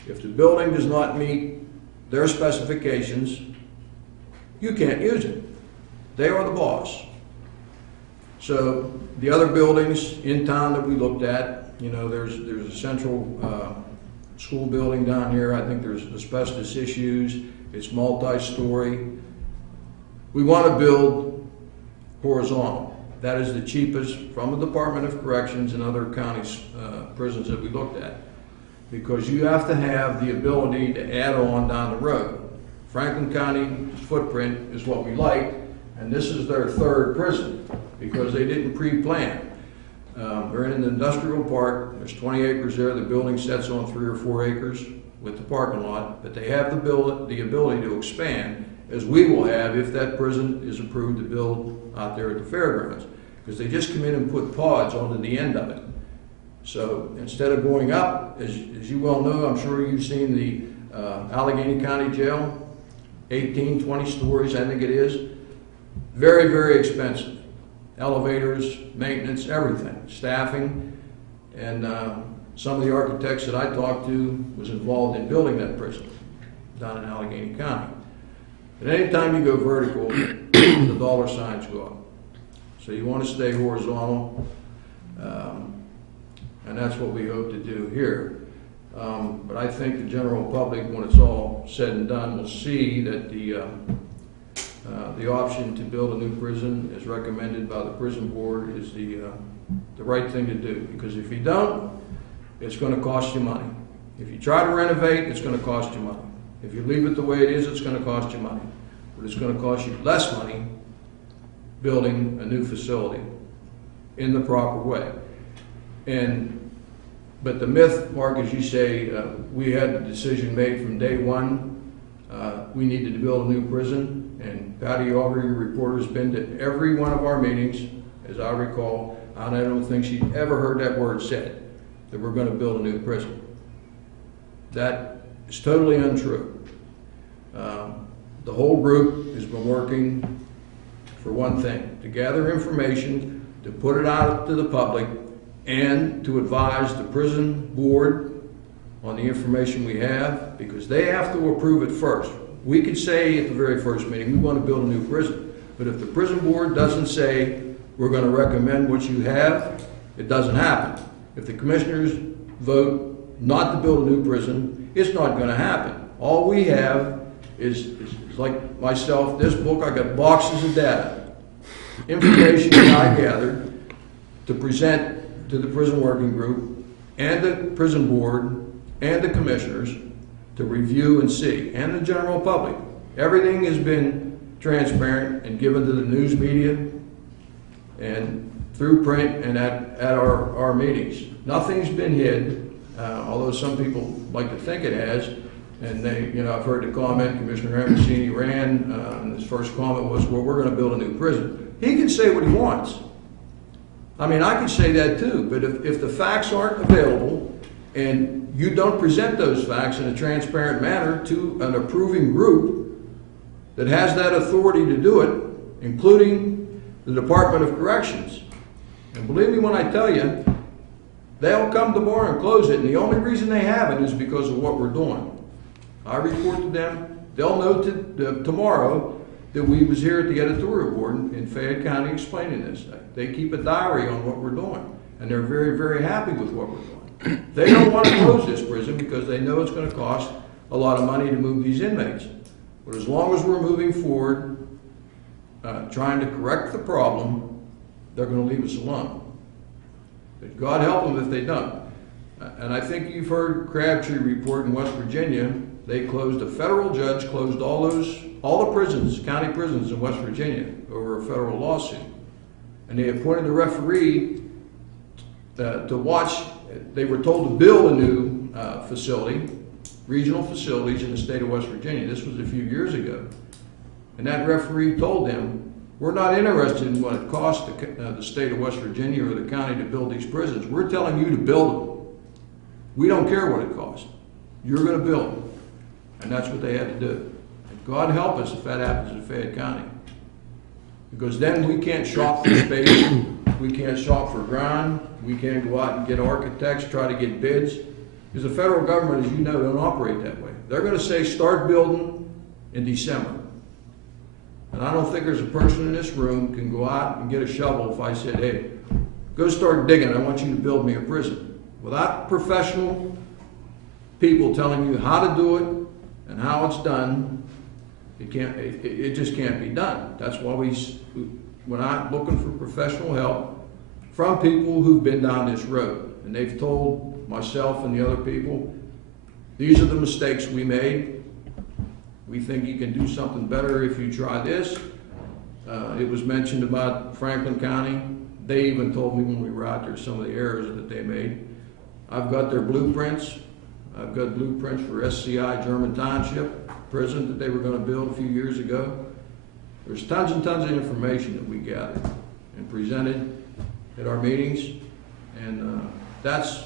If the building does not meet their specifications, you can't use it. They are the boss. So the other buildings in town that we looked at, there's a central school building down here. I think there's asbestos issues. It's multi-story. We want to build horizontal. That is the cheapest from the Department of Corrections and other counties, prisons that we looked at, because you have to have the ability to add on down the road. Franklin County's footprint is what we like, and this is their third prison because they didn't pre-plan. They're in an industrial park. There's 20 acres there. The building sets on 3 or 4 acres with the parking lot, but they have the ability to expand, as we will have if that prison is approved to build out there at the fairgrounds, because they just come in and put pods onto the end of it. So instead of going up, as you well know, I'm sure you've seen the Allegheny County Jail, 18, 20 stories, I think it is. Very, very expensive. Elevators, maintenance, everything, staffing, and some of the architects that I talked to was involved in building that prison down in Allegheny County. But anytime you go vertical, the dollar signs go up. So you want to stay horizontal, and that's what we hope to do here. But I think the general public, when it's all said and done, will see that the option to build a new prison as recommended by the prison board is the right thing to do. Because if you don't, it's going to cost you money. If you try to renovate, it's going to cost you money. If you leave it the way it is, it's going to cost you money. But it's going to cost you less money building a new facility in the proper way. But the myth, Mark, as you say, we had the decision made from day one. We needed to build a new prison, and Patty Auger, your reporter, has been to every one of our meetings, as I recall, and I don't think she'd ever heard that word said, that we're going to build a new prison. That is totally untrue. The whole group has been working for one thing, to gather information, to put it out to the public, and to advise the prison board on the information we have, because they have to approve it first. We could say at the very first meeting, we want to build a new prison, But if the prison board doesn't say, we're going to recommend what you have, it doesn't happen. If the commissioners vote not to build a new prison, it's not going to happen. All we have is like myself, this book, I got boxes of data, information that I gathered to present to the prison working group and the prison board and the commissioners to review and see, and the general public. Everything has been transparent and given to the news media and through print and at our meetings. Nothing's been hid, although some people like to think it has. And they, I've heard the comment, Commissioner Herald-Standard ran, and his first comment was, well, we're going to build a new prison. He can say what he wants. I mean, I could say that too, but if the facts aren't available and you don't present those facts in a transparent manner to an approving group that has that authority to do it, including the Department of Corrections, and believe me when I tell you, they'll come tomorrow and close it, and the only reason they haven't is because of what we're doing. I report to them, they'll know tomorrow that we was here at the editorial board in Fayette County explaining this. They keep a diary on what we're doing, and they're very, very happy with what we're doing. They don't want to close this prison because they know it's going to cost a lot of money to move these inmates. But as long as we're moving forward, trying to correct the problem, they're going to leave us alone. But God help them if they don't. And I think you've heard Crabtree report in West Virginia. They closed, a federal judge closed all the prisons, county prisons in West Virginia over a federal lawsuit. And they appointed a referee to watch. They were told to build a new facility, regional facilities in the state of West Virginia. This was a few years ago. And that referee told them, we're not interested in what it costs the state of West Virginia or the county to build these prisons. We're telling you to build them. We don't care what it costs. You're going to build them. And that's what they had to do. And God help us if that happens in Fayette County. Because then we can't shop for space, we can't shop for ground, we can't go out and get architects, try to get bids. Because the federal government, as you know, don't operate that way. They're going to say start building in December. And I don't think there's a person in this room can go out and get a shovel if I said, hey, go start digging, I want you to build me a prison. Without professional people telling you how to do it and how it's done, it just can't be done. That's why we're not looking for professional help from people who've been down this road. And they've told myself and the other people, these are the mistakes we made. We think you can do something better if you try this. It was mentioned about Franklin County. They even told me when we were out there some of the errors that they made. I've got their blueprints. I've got blueprints for SCI German Township prison that they were going to build a few years ago. There's tons and tons of information that we gathered and presented at our meetings, and that's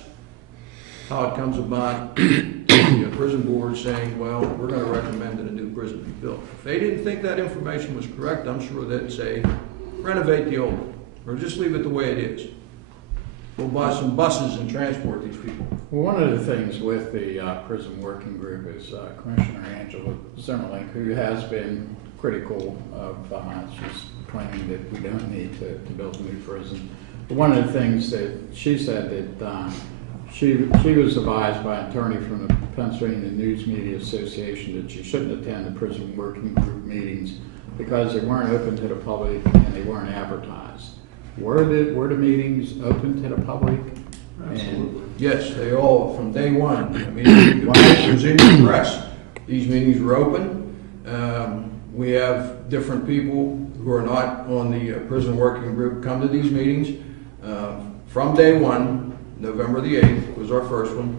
how it comes about the prison board saying, well, we're going to recommend that a new prison be built. If they didn't think that information was correct, I'm sure they'd say, renovate the old one, or just leave it the way it is. We'll buy some buses and transport these people. Well, one of the things with the prison working group is Commissioner Angela Zimmerlink, who has been critical of, she's claiming that we don't need to build a new prison. But one of the things that she said that she was advised by an attorney from the Pennsylvania News Media Association that she shouldn't attend the prison working group meetings because they weren't open to the public and they weren't advertised. Were the meetings open to the public? Absolutely. Yes, they all, from day one. I mean, it was in the press. These meetings were open. We have different people who are not on the prison working group come to these meetings. From day one, November the 8th was our first one.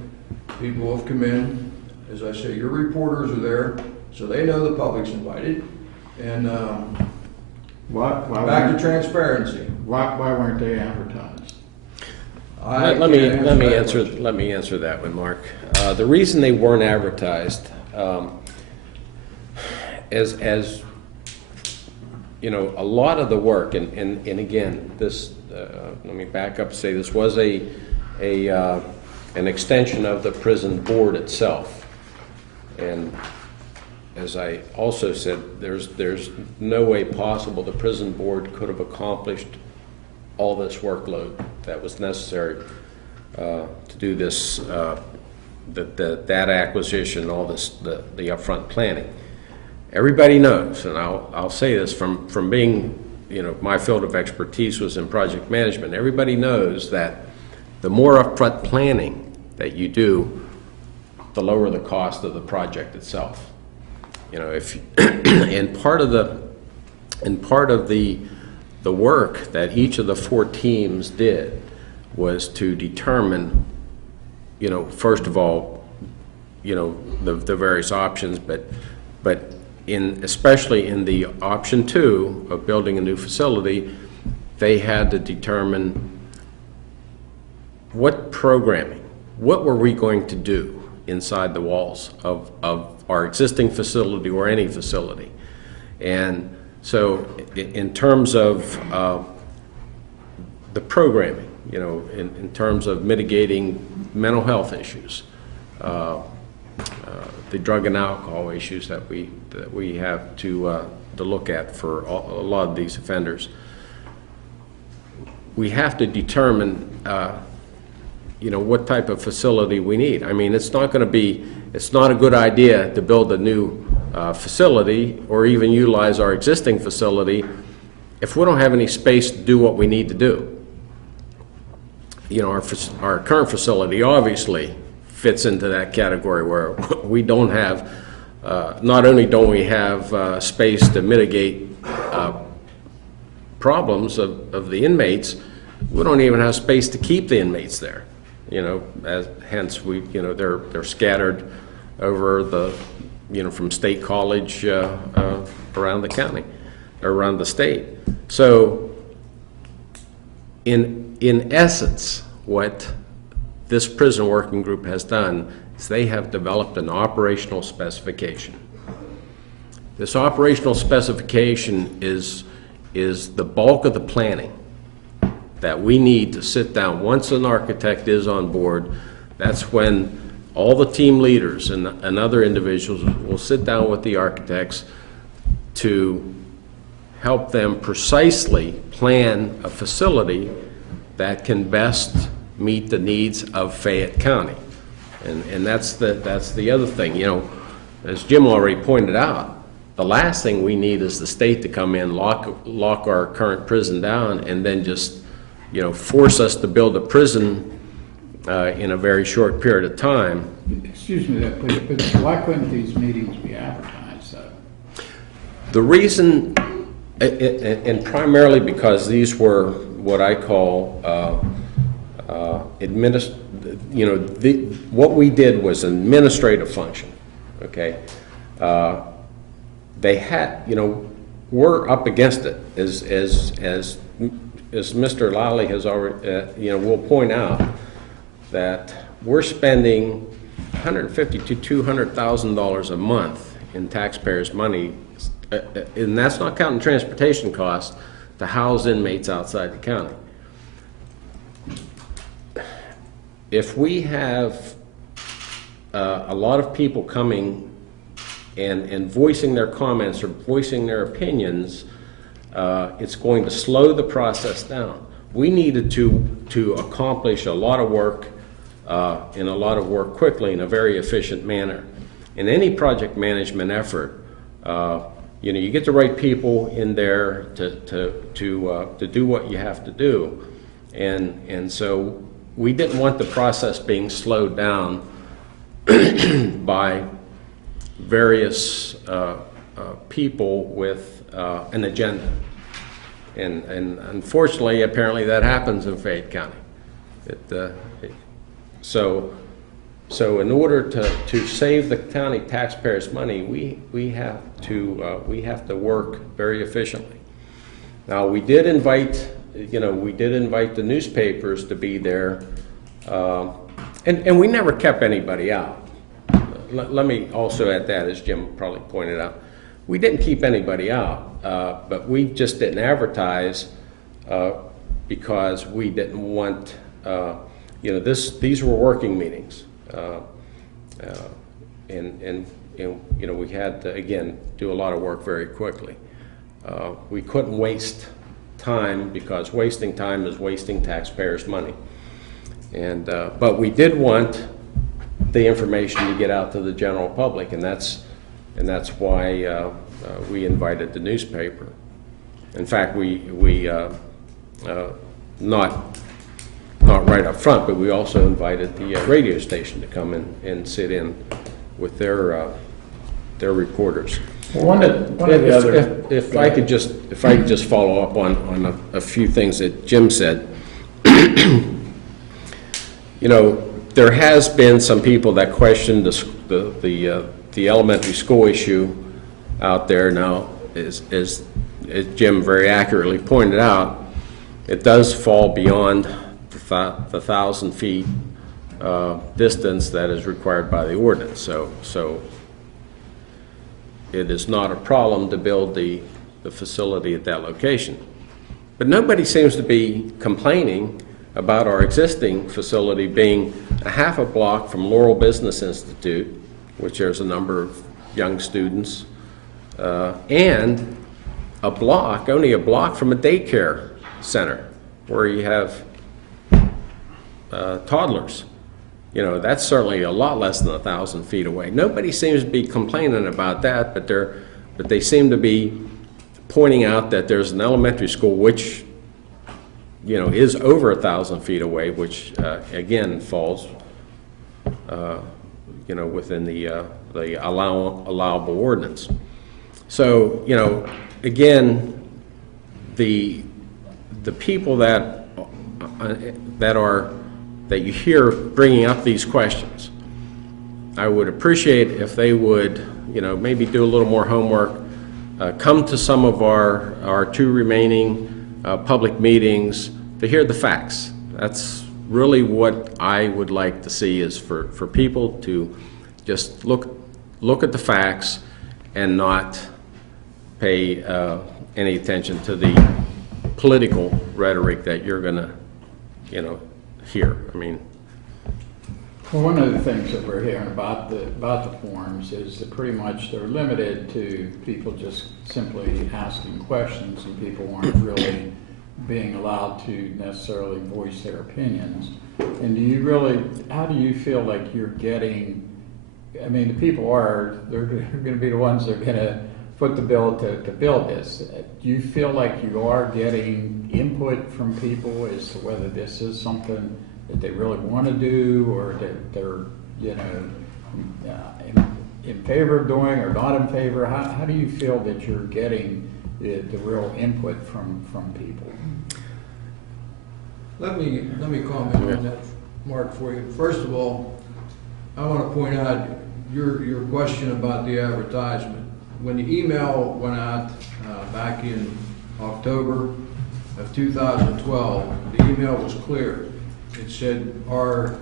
People have come in. As I say, your reporters are there, so they know the public's invited. And back to transparency. Why weren't they advertised? Let me answer that one, Mark. The reason they weren't advertised, as you know, a lot of the work, and again, this let me back up and say this was an extension of the prison board itself, and as I also said, there's no way possible the prison board could have accomplished all this workload that was necessary to do this, that acquisition, all this, the upfront planning. Everybody knows, and I'll say this from being, my field of expertise was in project management. Everybody knows that the more upfront planning that you do, the lower the cost of the project itself. If and part of the work that each of the 4 teams did was to determine, first of all, the various options, but especially in the option 2 of building a new facility, they had to determine what programming, what were we going to do inside the walls of our existing facility or any facility. And so in terms of the programming, in terms of mitigating mental health issues, the drug and alcohol issues that we have to look at for a lot of these offenders, we have to determine what type of facility we need. I mean, it's not a good idea to build a new facility or even utilize our existing facility if we don't have any space to do what we need to do. Our current facility obviously fits into that category where we don't have, not only don't we have space to mitigate problems of the inmates, we don't even have space to keep the inmates there. Hence they're scattered over from State College around the county, or around the state. So in essence, what this prison working group has done is they have developed an operational specification. This operational specification is the bulk of the planning that we need to sit down. Once an architect is on board, that's when all the team leaders and other individuals will sit down with the architects to help them precisely plan a facility that can best meet the needs of Fayette County. And that's the other thing. As Jim already pointed out, the last thing we need is the state to come in, lock our current prison down, and then just force us to build a prison in a very short period of time. Excuse me, but why couldn't these meetings be advertised, though? The reason, and primarily because these were what I call what we did was an administrative function. Okay, they had, we're up against it as Mr. Lally has already, will point out that we're spending $150,000 to $200,000 a month in taxpayers' money, and that's not counting transportation costs, to house inmates outside the county. If we have a lot of people coming and voicing their comments or voicing their opinions, it's going to slow the process down. We needed to accomplish a lot of work and a lot of work quickly in a very efficient manner. In any project management effort, you get the right people in there to do what you have to do, and so we didn't want the process being slowed down by various people with an agenda. And unfortunately, apparently that happens in Fayette County. So in order to save the county taxpayers' money, we have to work very efficiently. Now, we did invite the newspapers to be there, and we never kept anybody out. Let me also add that, as Jim probably pointed out, we didn't keep anybody out, but we just didn't advertise because we didn't want, these were working meetings, and we had to, again, do a lot of work very quickly. We couldn't waste time, because wasting time is wasting taxpayers' money. And but we did want the information to get out to the general public, and that's why we invited the newspaper. In fact, we not right up front, but we also invited the radio station to come in and sit in with their reporters. Well, one of the other. If I could just follow up on a few things that Jim said. There has been some people that question the elementary school issue out there now. As Jim very accurately pointed out, it does fall beyond the 1,000 feet distance that is required by the ordinance. So it is not a problem to build the facility at that location. But nobody seems to be complaining about our existing facility being a half a block from Laurel Business Institute, which there's a number of young students, and only a block from a daycare center where you have toddlers. That's certainly a lot less than 1,000 feet away. Nobody seems to be complaining about that, but they seem to be pointing out that there's an elementary school which is over 1,000 feet away, which again falls within the allowable ordinance. So again, the people that you hear bringing up these questions, I would appreciate if they would maybe do a little more homework, come to some of our two remaining public meetings to hear the facts. That's really what I would like to see, is for people to just look at the facts and not pay any attention to the political rhetoric that you're gonna hear. Well, one of the things that we're hearing about the forums is that pretty much they're limited to people just simply asking questions, and people aren't really being allowed to necessarily voice their opinions. And how do you feel like you're getting, the people they're going to be the ones that are going to foot the bill to build this. Do you feel like you are getting input from people as to whether this is something that they really want to do, or that they're in favor of doing or not in favor? How do you feel that you're getting the real input from people? Let me comment on that, Mark, for you. First of all, I want to point out your question about the advertisement. When the email went out back in October of 2012, the email was clear. It said our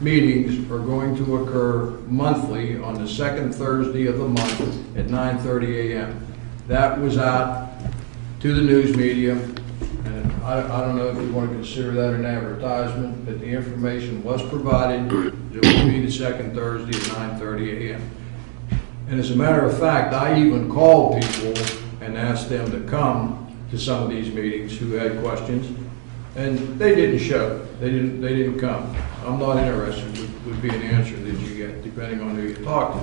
meetings are going to occur monthly on the second Thursday of the month at 9:30 a.m. That was out to the news media, and I don't know if you want to consider that an advertisement, but the information was provided. It will be the second Thursday at 9:30 a.m. And as a matter of fact, I even called people and asked them to come to some of these meetings who had questions, and they didn't show. They didn't come. I'm not interested would be an answer that you get, depending on who you talk to.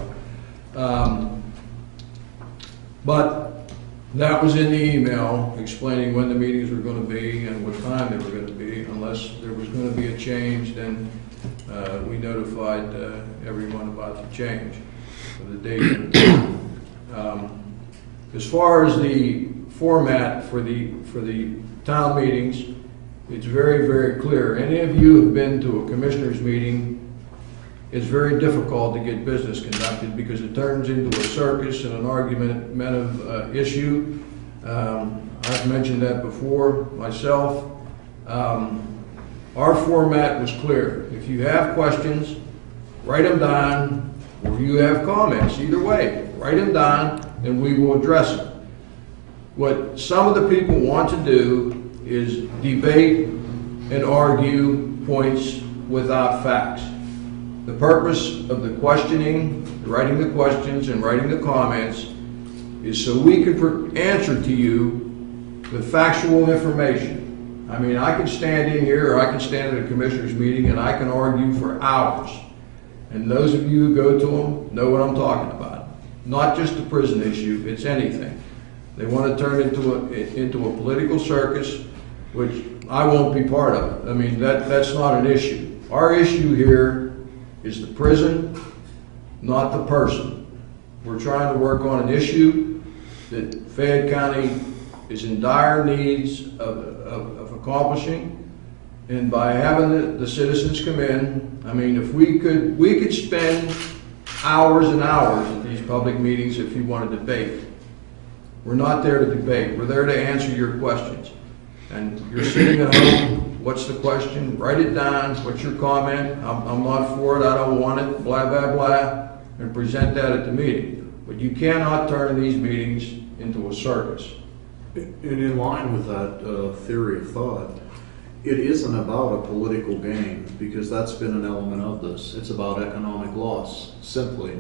But that was in the email explaining when the meetings were going to be and what time they were going to be. Unless there was going to be a change, then we notified everyone about the change of the date and the time. As far as the format for the town meetings, it's very, very clear. Any of you who've been to a commissioners meeting, it's very difficult to get business conducted because it turns into a circus and an argumentative issue. I've mentioned that before myself. Our format was clear. If you have questions, write them down, or you have comments, either way, write them down and we will address them. What some of the people want to do is debate and argue points without facts. The purpose of the questioning, writing the questions and writing the comments is so we can answer to you with factual information. I mean, I can stand in here, or I can stand at a commissioner's meeting, and I can argue for hours. And those of you who go to them know what I'm talking about. Not just the prison issue, it's anything. They want to turn it into a political circus, which I won't be part of. I mean, that's not an issue. Our issue here is the prison, not the person. We're trying to work on an issue that Fayette County is in dire needs of accomplishing. And by having the citizens come in, I mean, if we could spend hours and hours at these public meetings if you want to debate. We're not there to debate. We're there to answer your questions. And you're sitting at home, what's the question? Write it down. What's your comment? I'm not for it. I don't want it. Blah, blah, blah. And present that at the meeting. But you cannot turn these meetings into a circus. And in line with that theory of thought, it isn't about a political gain, because that's been an element of this. It's about economic loss, simply.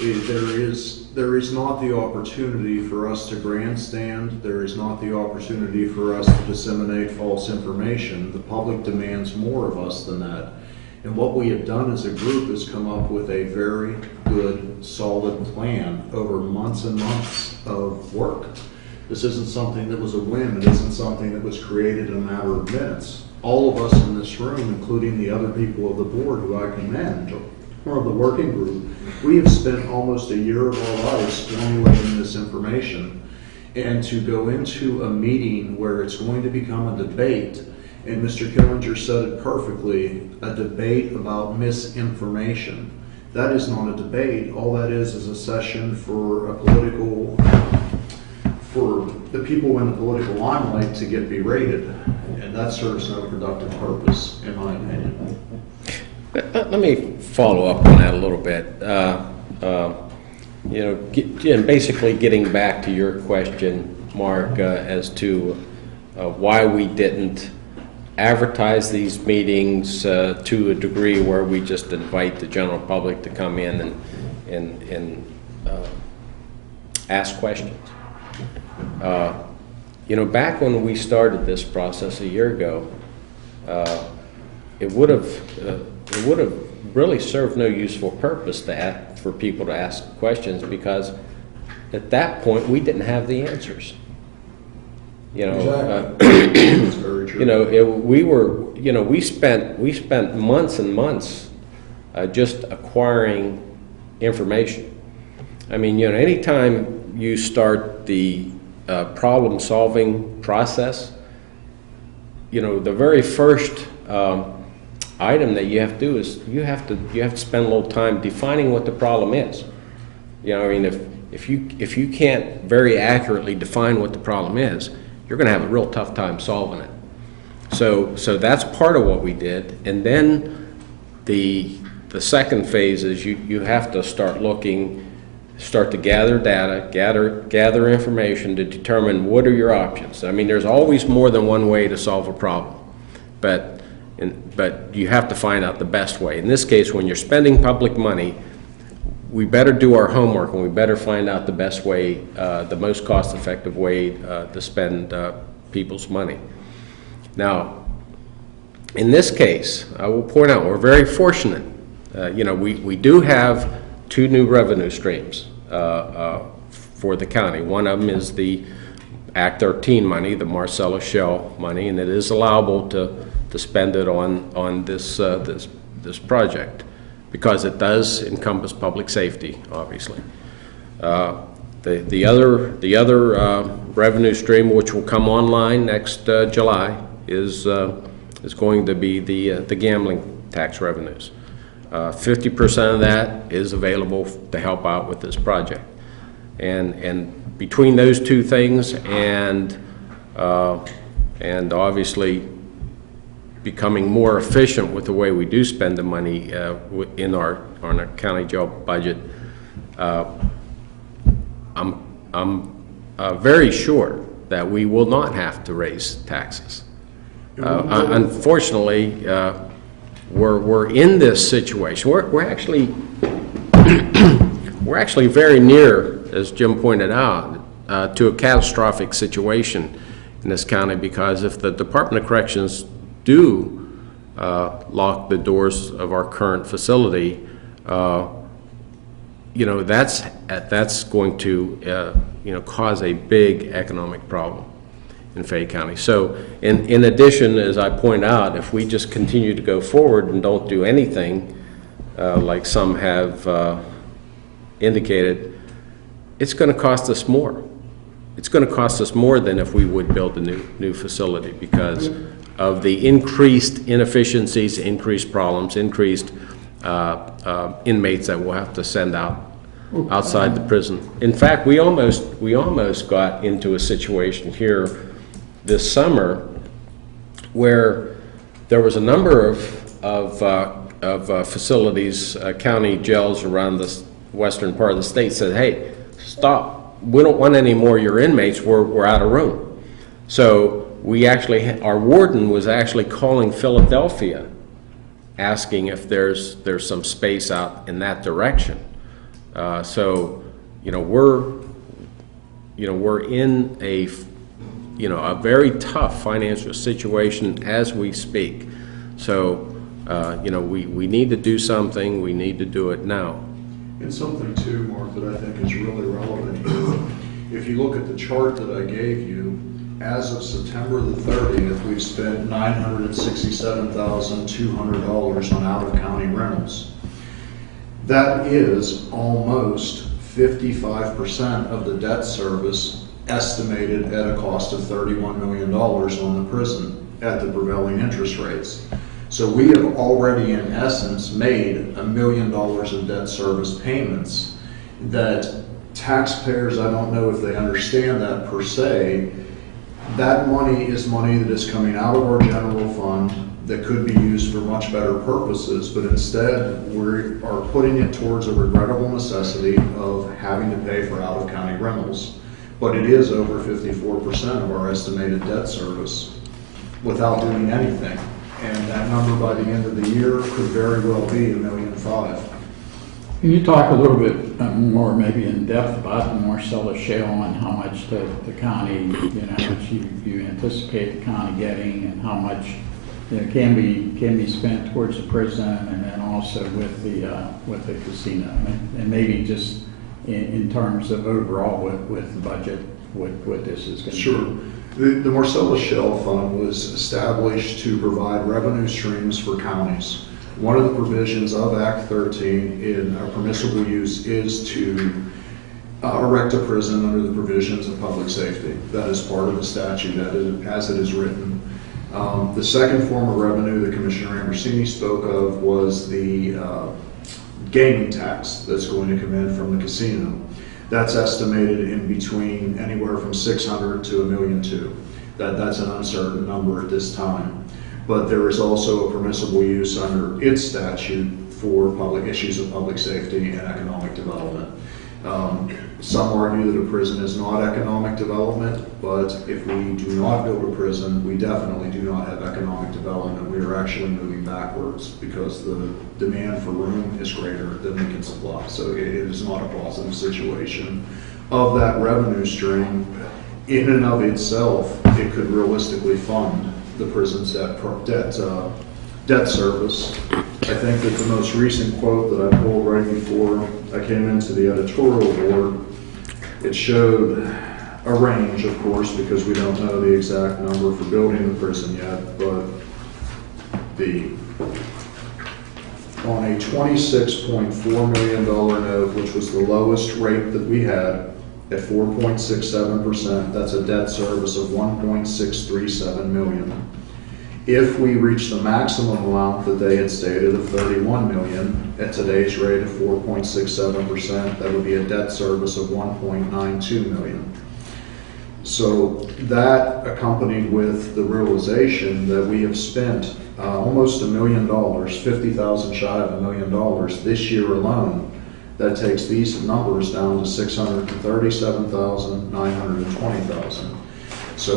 There is not the opportunity for us to grandstand. There is not the opportunity for us to disseminate false information. The public demands more of us than that. And what we have done as a group is come up with a very good, solid plan over months and months of work. This isn't something that was a whim. It isn't something that was created in a matter of minutes. All of us in this room, including the other people of the board who I commend, or of the working group, we have spent almost a year of our lives formulating this information. And to go into a meeting where it's going to become a debate, and Mr. Killinger said it perfectly, a debate about misinformation. That is not a debate. All that is a session for a political, for the people in the political limelight to get berated. And that serves no productive purpose, in my opinion. Let me follow up on that a little bit. And basically getting back to your question, Mark, as to why we didn't advertise these meetings to a degree where we just invite the general public to come in and ask questions. Back when we started this process a year ago, it would have really served no useful purpose for people to ask questions, because at that point we didn't have the answers. That's very true. We spent months and months just acquiring information. I mean, anytime you start the problem-solving process, the very first item that you have to do is you have to spend a little time defining what the problem is. If you can't very accurately define what the problem is, you're going to have a real tough time solving it. So that's part of what we did. And then the second phase is you have to start to gather data, gather information to determine what are your options. I mean, there's always more than one way to solve a problem, but you have to find out the best way. In this case, when you're spending public money, we better do our homework, and we better find out the best way, the most cost-effective way to spend people's money. Now, in this case, I will point out we're very fortunate. We do have two new revenue streams for the county. One of them is the Act 13 money, the Marcellus Shell money, and it is allowable to spend it on this project, because it does encompass public safety, obviously. The other revenue stream, which will come online next July, is going to be the gambling tax revenues. 50% of that is available to help out with this project, and between those two things and obviously becoming more efficient with the way we do spend the money in our county jail budget, I'm very sure that we will not have to raise taxes. Unfortunately, we're in this situation. We're actually we're actually very near, as Jim pointed out, to a catastrophic situation in this county, because if the Department of Corrections do lock the doors of our current facility, you know, that's going to you know, cause a big economic problem in Fayette County. So in addition, as I point out, if we just continue to go forward and don't do anything, like some have indicated, it's going to cost us more. It's going to cost us more than if we would build a new facility, because of the increased inefficiencies, increased problems, increased inmates that we'll have to send out outside the prison. In fact, we almost got into a situation here this summer where there was a number of facilities, county jails around the western part of the state said, hey, stop. We don't want any more of your inmates. We're out of room. So we actually, our warden was actually calling Philadelphia, asking if there's some space out in that direction. So, you know, we're in a very tough financial situation as we speak. So, you know, we need to do something. We need to do it now. And something too, Mark, that I think is really relevant here. If you look at the chart that I gave you, as of September the 30th, we've spent $967,200 on out-of-county rentals. That is almost 55% of the debt service, estimated at a cost of $31 million on the prison at the prevailing interest rates. So we have already, in essence, made $1 million of debt service payments that taxpayers, I don't know if they understand that per se. That money is money that is coming out of our general fund that could be used for much better purposes, but instead we are putting it towards a regrettable necessity of having to pay for out-of-county rentals. But it is over 54% of our estimated debt service without doing anything. And that number by the end of the year could very well be $1.5 million. Can you talk a little bit more, maybe in depth, about the Marcellus Shale and how much the county, you know, how much you anticipate the county getting, and how much, you know, can be spent towards the prison, and then also with the casino, and maybe just in terms of overall with the budget, what this is going to Sure. be. The Marcellus Shale Fund was established to provide revenue streams for counties. One of the provisions of Act 13 in our permissible use is to erect a prison under the provisions of public safety. That is part of the statute as it is written. The second form of revenue that Commissioner Ambrosini spoke of was the gaming tax that's going to come in from the casino. That's estimated in between anywhere from $600,000 to $1.2 million. That's an uncertain number at this time. But there is also a permissible use under its statute for public issues of public safety and economic development. Some argue that a prison is not economic development, but if we do not build a prison, we definitely do not have economic development. We are actually moving backwards because the demand for room is greater than we can supply. So it is not a positive situation. Of that revenue stream, in and of itself, it could realistically fund the prison's debt service. I think that the most recent quote that I pulled right before I came into the editorial board, it showed a range, of course, because we don't know the exact number for building the prison yet, but on a $26.4 million note, which was the lowest rate that we had, at 4.67%, that's a debt service of $1.637 million. If we reach the maximum amount that they had stated of $31 million at today's rate of 4.67%, that would be a debt service of $1.92 million. So that, accompanied with the realization that we have spent almost $1 million, 50,000 shy of $1 million this year alone, that takes these numbers down to $637,000, $920,000. So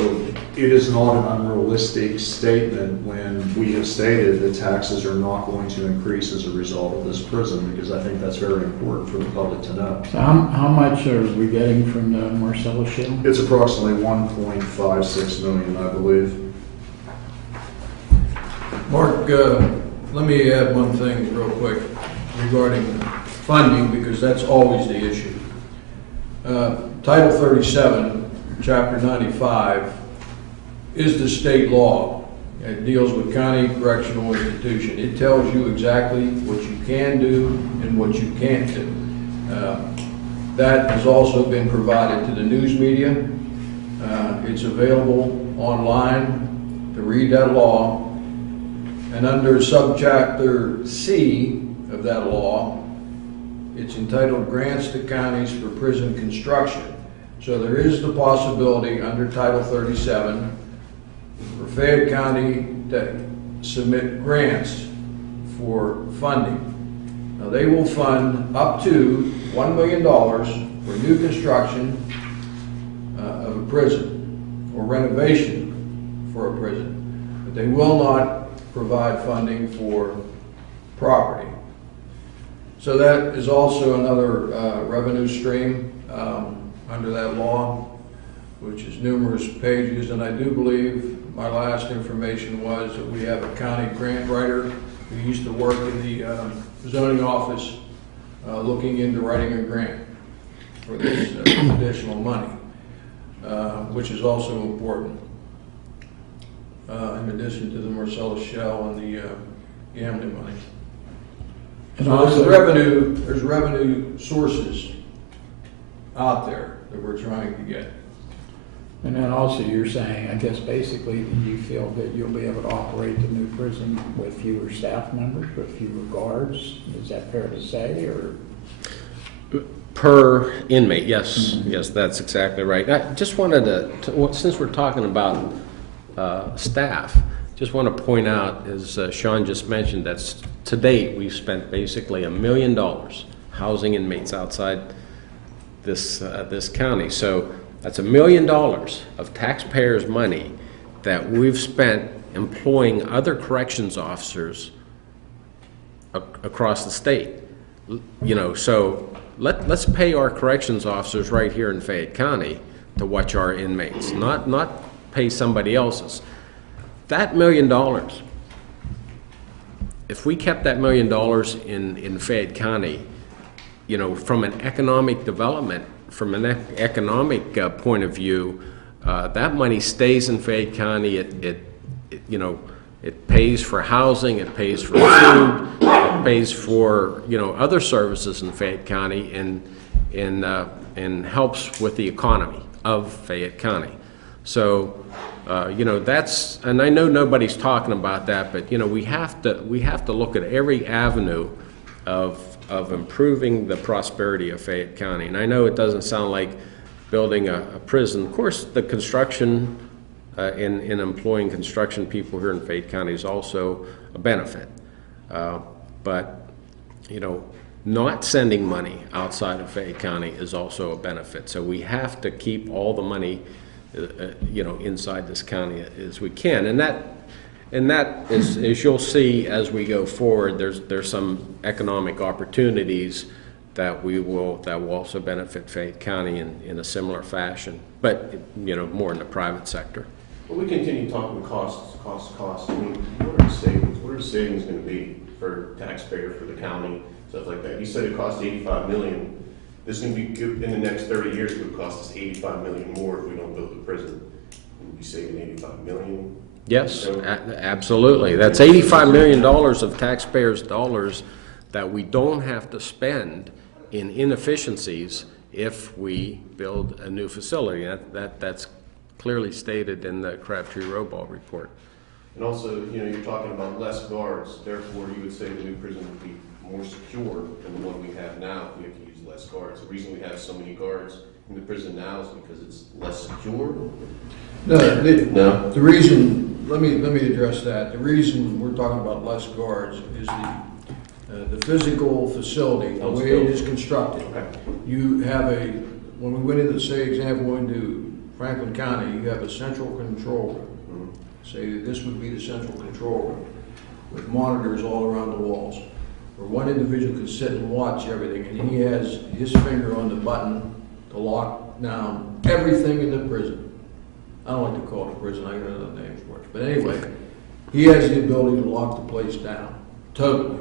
it is not an unrealistic statement when we have stated that taxes are not going to increase as a result of this prison, because I think that's very important for the public to know. So how much are we getting from the Marcellus Shale? It's approximately 1.56 million, I believe. Mark, let me add one thing real quick regarding funding, because that's always the issue. Title 37, Chapter 95, is the state law. It deals with county correctional institution. It tells you exactly what you can do and what you can't do. That has also been provided to the news media. It's available online to read that law. And under subchapter C of that law, it's entitled Grants to Counties for Prison Construction. So there is the possibility under Title 37 for Fayette County to submit grants for funding. Now they will fund up to $1 million for new construction of a prison or renovation for a prison, but they will not provide funding for property. So that is also another revenue stream under that law, which is numerous pages. And I do believe my last information was that we have a county grant writer who used to work in the zoning office looking into writing a grant for this additional money, which is also important. In addition to the Marcellus Shell and the gambling money. And So also- there's revenue sources out there that we're trying to get. And then also you're saying, I guess basically, you feel that you'll be able to operate the new prison with fewer staff members, with fewer guards? Is that fair to say, or? Per inmate, yes, yes, that's exactly right. I just wanted to since we're talking about staff, just want to point out, as Sean just mentioned, that to date we've spent basically $1 million housing inmates outside this county. So that's $1 million of taxpayers' money that we've spent employing other corrections officers across the state. You know, so let's pay our corrections officers right here in Fayette County to watch our inmates, not pay somebody else's. That $1 million, if we kept that $1 million in Fayette County, you know, from an economic development, from an economic point of view, that money stays in Fayette County. It you know, it pays for housing, it pays for food, it pays for, you know, other services in Fayette County, and helps with the economy of Fayette County. So, you know, that's, and I know nobody's talking about that, but you know, we have to look at every avenue of improving the prosperity of Fayette County. And I know it doesn't sound like building a prison. Of course, the construction in employing construction people here in Fayette County is also a benefit. But, you know, not sending money outside of Fayette County is also a benefit. So we have to keep all the money, you know, inside this county as we can. And that is, as you'll see as we go forward, there's some economic opportunities that will also benefit Fayette County in a similar fashion, but, you know, more in the private sector. Well, we continue talking costs. I mean, what are the savings? What are the savings going to be for taxpayer, for the county, stuff like that? You said it cost $85 million. This is going to be good in the next 30 years. It would cost us $85 million more if we don't build the prison. We'd be saving $85 million. Yes, absolutely. That's $85 million of taxpayers' dollars that we don't have to spend in inefficiencies if we build a new facility. That's clearly stated in the Crabtree-Roball report. And also, you know, you're talking about less guards. Therefore, you would say the new prison would be more secure than the one we have now if we have to use less guards. The reason we have so many guards in the prison now is because it's less secure? No, the reason, let me address that. The reason we're talking about less guards is the physical facility, the way it is constructed. Okay. You have when we went into, say, example, into Franklin County, you have a central control room. Say that this would be the central control room with monitors all around the walls, where one individual could sit and watch everything, and he has his finger on the button to lock down everything in the prison. I don't like to call it a prison, I got another name for it. But anyway, he has the ability to lock the place down, totally.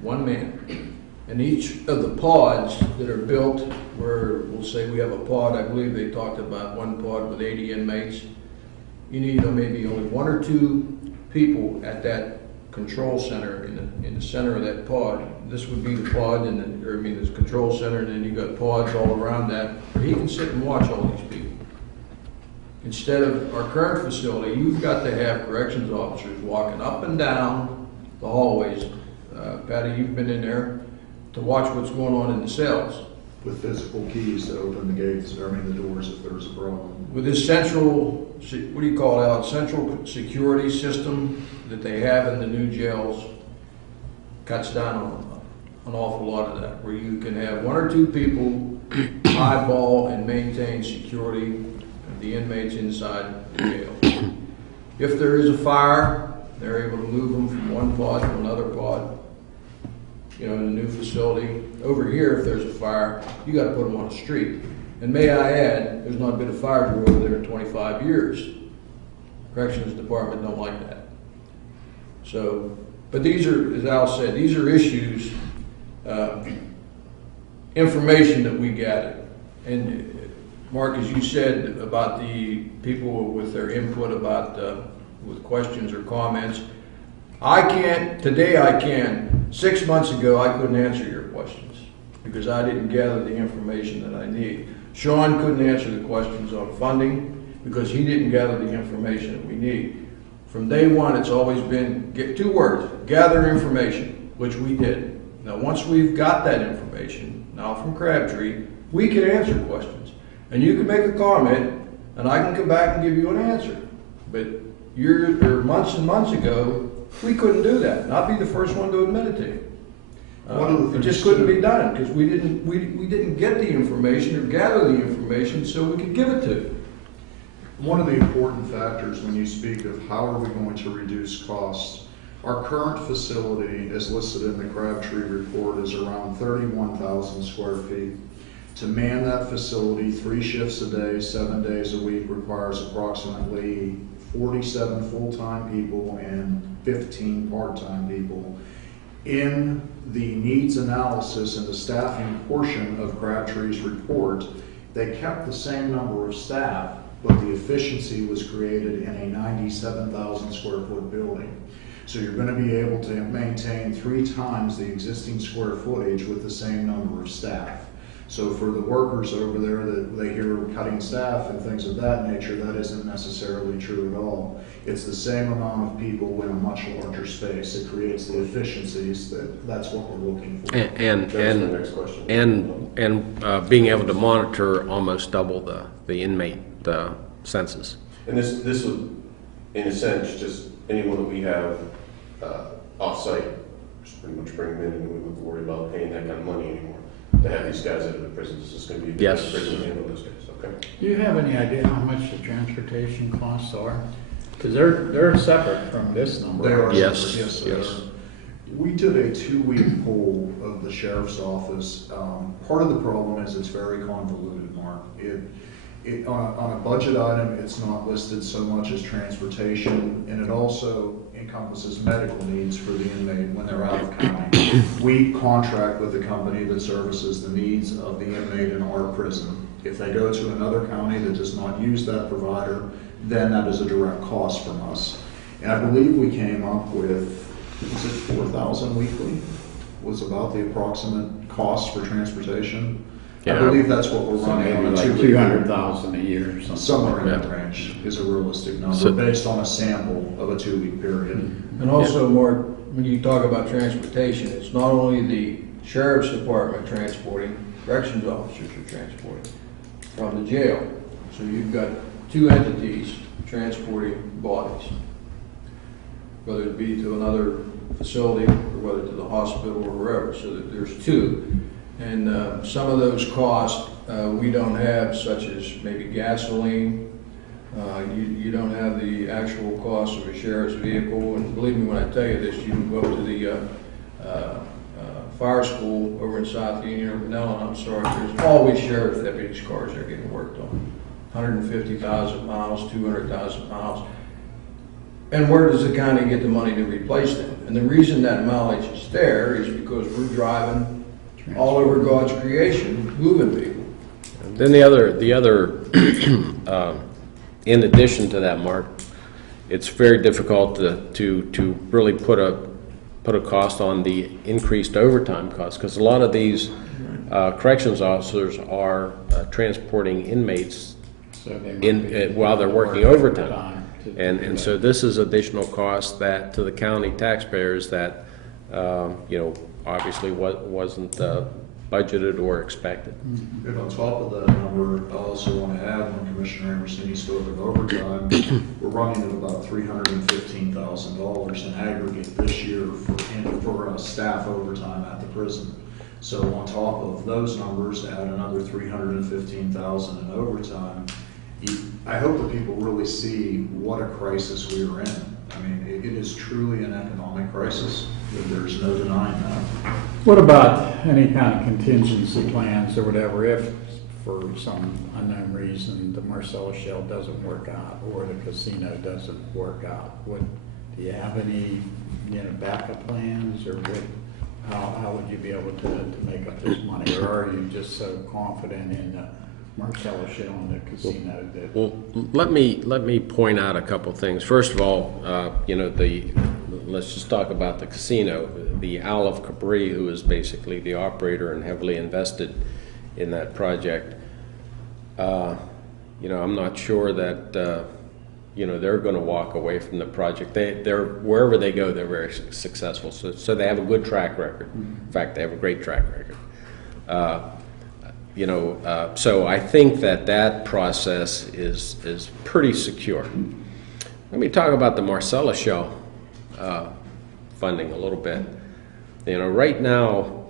One man. And each of the pods that are built, where we'll say we have a pod, I believe they talked about one pod with 80 inmates. You need maybe only 1 or 2 people at that control center in the center of that pod. This would be the pod, this control center, and then you got pods all around that, where he can sit and watch all these people. Instead of our current facility, you've got to have corrections officers walking up and down the hallways. Patty, you've been in there to watch what's going on in the cells. With physical keys to open the gates, the doors if there's a problem. With this central, what do you call it, Al? Central security system that they have in the new jails cuts down on an awful lot of that, where you can have 1 or 2 people eyeball and maintain security of the inmates inside the jail. If there is a fire, they're able to move them from one pod to another pod. You know, in a new facility. Over here, if there's a fire, you gotta put them on a street. And may I add, there's not been a fire drill over there in 25 years. Corrections Department don't like that. So, but these are, as Al said, these are issues, information that we gather. And Mark, as you said about the people with their input about, with questions or comments, today I can. 6 months ago, I couldn't answer your questions because I didn't gather the information that I need. Sean couldn't answer the questions on funding because he didn't gather the information that we need. From day one, it's always been 2 words, gather information, which we did. Now, once we've got that information, now from Crabtree, we can answer questions. And you can make a comment, and I can come back and give you an answer. But months and months ago, we couldn't do that, and I'll be the first one to admit it to you. It just couldn't be done, because we didn't get the information or gather the information so we could give it to you. One of the important factors when you speak of how are we going to reduce costs, our current facility, as listed in the Crabtree report, is around 31,000 square feet. To man that facility 3 shifts a day, 7 days a week requires approximately 47 full-time people and 15 part-time people. In the needs analysis and the staffing portion of Crabtree's report, they kept the same number of staff, but the efficiency was created in a 97,000 square foot building. So you're going to be able to maintain 3 times the existing square footage with the same number of staff. So for the workers over there that they hear cutting staff and things of that nature, that isn't necessarily true at all. It's the same amount of people in a much larger space. It creates the efficiencies that's what we're looking for. That's my next question. And being able to monitor almost double the inmate census. And this would, in a sense, just anyone that we have off-site, just pretty much bring them in, and we wouldn't worry about paying that kind of money anymore. To have these guys out of the prisons, is this going to be a Yes. prison to handle those guys? Okay. Do you have any idea how much the transportation costs are? Because they're separate from this number. They are Yes, separate, yes, they yes. are. We did a 2-week poll of the sheriff's office. Part of the problem is it's very convoluted, Mark. On a budget item, it's not listed so much as transportation, and it also encompasses medical needs for the inmate when they're out of county. We contract with the company that services the needs of the inmate in our prison. If they go to another county that does not use that provider, then that is a direct cost from us. And I believe we came up with, was it 4,000 weekly? Was about the approximate cost for transportation. I Yeah. believe that's what we're So running on maybe a like 2-week. 200,000 a year or something. Somewhere in Yeah. that range is a realistic number, So- based on a sample of a 2-week period. And also, Mark, when you talk about transportation, it's not only the sheriff's department transporting, corrections officers are transporting from the jail. So you've got 2 entities transporting bodies, whether it be to another facility or whether to the hospital or wherever, so that there's 2. And some of those costs, we don't have, such as maybe gasoline. You don't have the actual cost of a sheriff's vehicle, and believe me when I tell you this, you can go up to the fire school over in South Union or Manila, I'm sorry, there's always sheriff's deputies' cars that are getting worked on. 150,000 miles, 200,000 miles. And where does the county get the money to replace them? And the reason that mileage is there is because we're driving all over God's creation, moving people. Then the other, in addition to that, Mark, it's very difficult to really put a cost on the increased overtime costs, because a lot of these corrections officers are transporting inmates So they might be while they're working overtime. to do And so that. this is additional cost that, to the county taxpayers, that, obviously wasn't budgeted or expected. And on top of that number, I also want to add, when Commissioner Emersini spoke of overtime, we're running at about $315,000 in aggregate this year for staff overtime at the prison. So on top of those numbers, add another $315,000 in overtime. I hope that people really see what a crisis we are in. I mean, it is truly an economic crisis. There's no denying that. What about any kind of contingency plans or whatever, if for some unknown reason the Marcellus Shell doesn't work out or the casino doesn't work out? Do you have any, backup plans, or how would you be able to make up this money? Or are you just so confident in the Marcellus Shell and the casino that? Well, let me point out a couple things. First of all, let's just talk about the casino. The Owl of Capri, who is basically the operator and heavily invested in that project, I'm not sure that they're going to walk away from the project. They're wherever they go, they're very successful. So they have a good track record. In fact, they have a great track record. So I think that process is pretty secure. Let me talk about the Marcellus Shell funding a little bit. Right now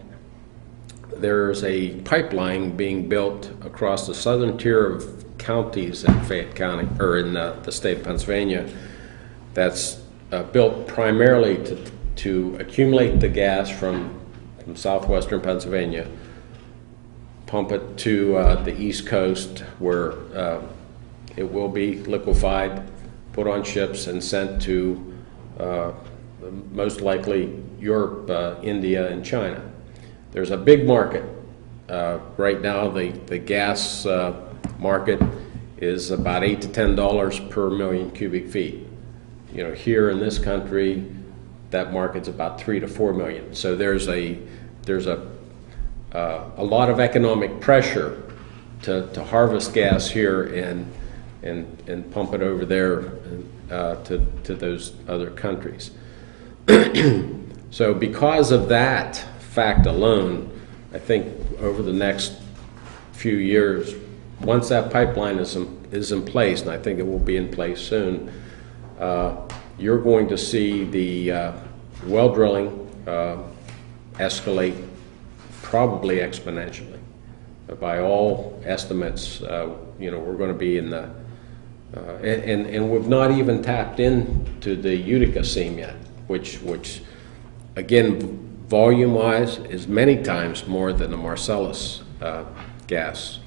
there's a pipeline being built across the southern tier of counties in Fayette County, or in the state of Pennsylvania, that's built primarily to accumulate the gas from southwestern Pennsylvania, pump it to the East Coast, where it will be liquefied, put on ships, and sent to most likely Europe, India, and China. There's a big market. Right now, the gas market is about $8 to $10 per million cubic feet. Here in this country, that market's about 3 to 4 million. So there's a lot of economic pressure to harvest gas here and pump it over there to those other countries. So because of that fact alone, I think over the next few years, once that pipeline is in place, and I think it will be in place soon, you're going to see the well drilling escalate probably exponentially. By all estimates, we're going to be in the and we've not even tapped into the Utica seam yet, which again, volume-wise, is many times more than the Marcellus gas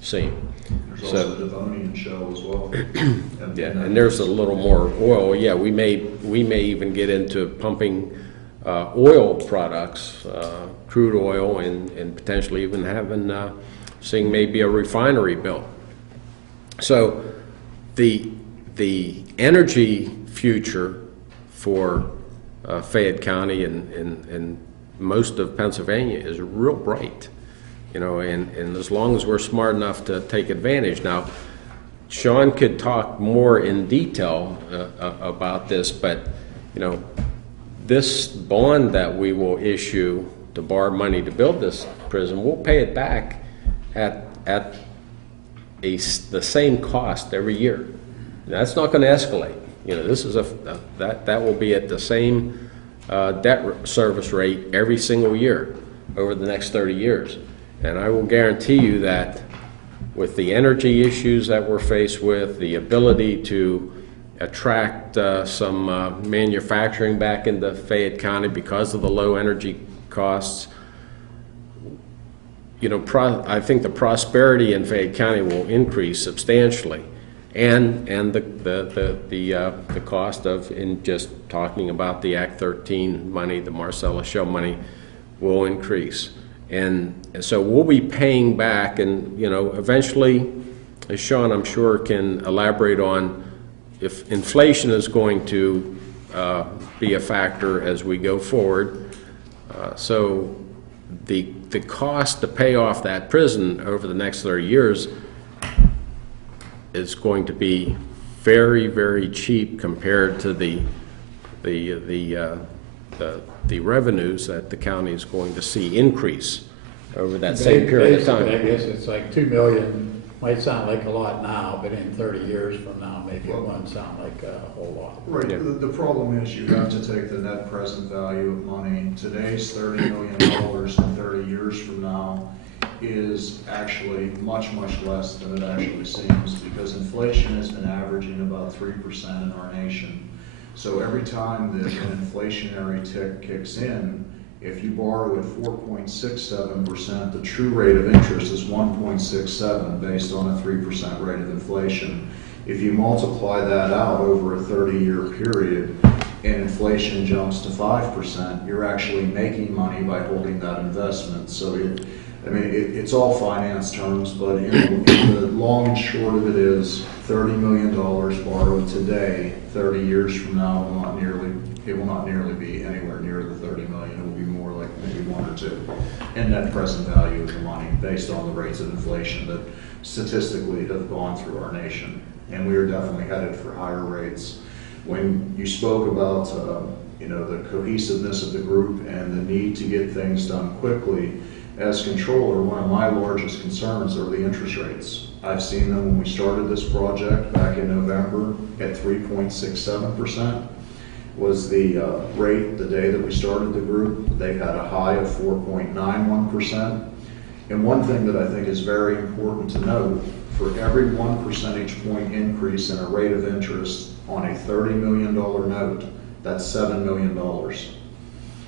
seam. There's So- also the Devonian shell as well. Yeah, and there's a little more oil. Yeah, we may even get into pumping oil products, crude oil, and potentially even seeing maybe a refinery built. So the energy future for Fayette County and most of Pennsylvania is real bright, and as long as we're smart enough to take advantage. Now, Sean could talk more in detail about this, but this bond that we will issue to borrow money to build this prison, we'll pay it back at the same cost every year. That's not going to escalate. This is that will be at the same debt service rate every single year over the next 30 years. And I will guarantee you that with the energy issues that we're faced with, the ability to attract some manufacturing back into Fayette County because of the low energy costs, you know, I think the prosperity in Fayette County will increase substantially, and the cost of, in just talking about the Act 13 money, the Marcellus Shale money, will increase. And so we'll be paying back, and you know, eventually, as Sean, I'm sure, can elaborate on, if inflation is going to be a factor as we go forward. So the cost to pay off that prison over the next 30 years is going to be very, very cheap compared to the revenues that the county is going to see increase over that same period of time. Basically, I guess it's like 2 million, might sound like a lot now, but in 30 years from now, maybe it won't sound like a whole lot. Right, Yeah. the problem is you have to take the net present value of money. Today's $30 million in 30 years from now is actually much, much less than it actually seems, because inflation has been averaging about 3% in our nation. So every time that an inflationary tick kicks in, if you borrow at 4.67%, the true rate of interest is 1.67 based on a 3% rate of inflation. If you multiply that out over a 30-year period and inflation jumps to 5%, you're actually making money by holding that investment. So it's all finance terms, but in the long and short of it is $30 million borrowed today, 30 years from now it will not nearly be anywhere near the 30 million. It will be more like maybe 1 or 2. And net present value of the money based on the rates of inflation that statistically have gone through our nation. And we are definitely headed for higher rates. When you spoke about the cohesiveness of the group and the need to get things done quickly, as controller, one of my largest concerns are the interest rates. I've seen them when we started this project back in November at 3.67%. Was the rate the day that we started the group. They've had a high of 4.91%. And one thing that I think is very important to note, for every 1 percentage point increase in a rate of interest on a $30 million note, that's $7 million.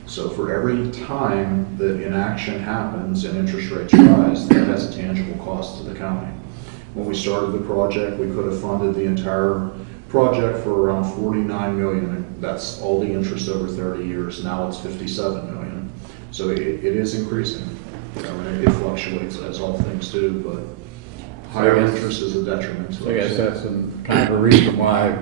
So for every time that inaction happens and interest rates rise, that has a tangible cost to the county. When we started the project, we could have funded the entire project for around $49 million, and that's all the interest over 30 years. Now it's $57 million. So it is increasing. It fluctuates as all things do, but higher interest is a detriment to us. I guess that's kind of a reason why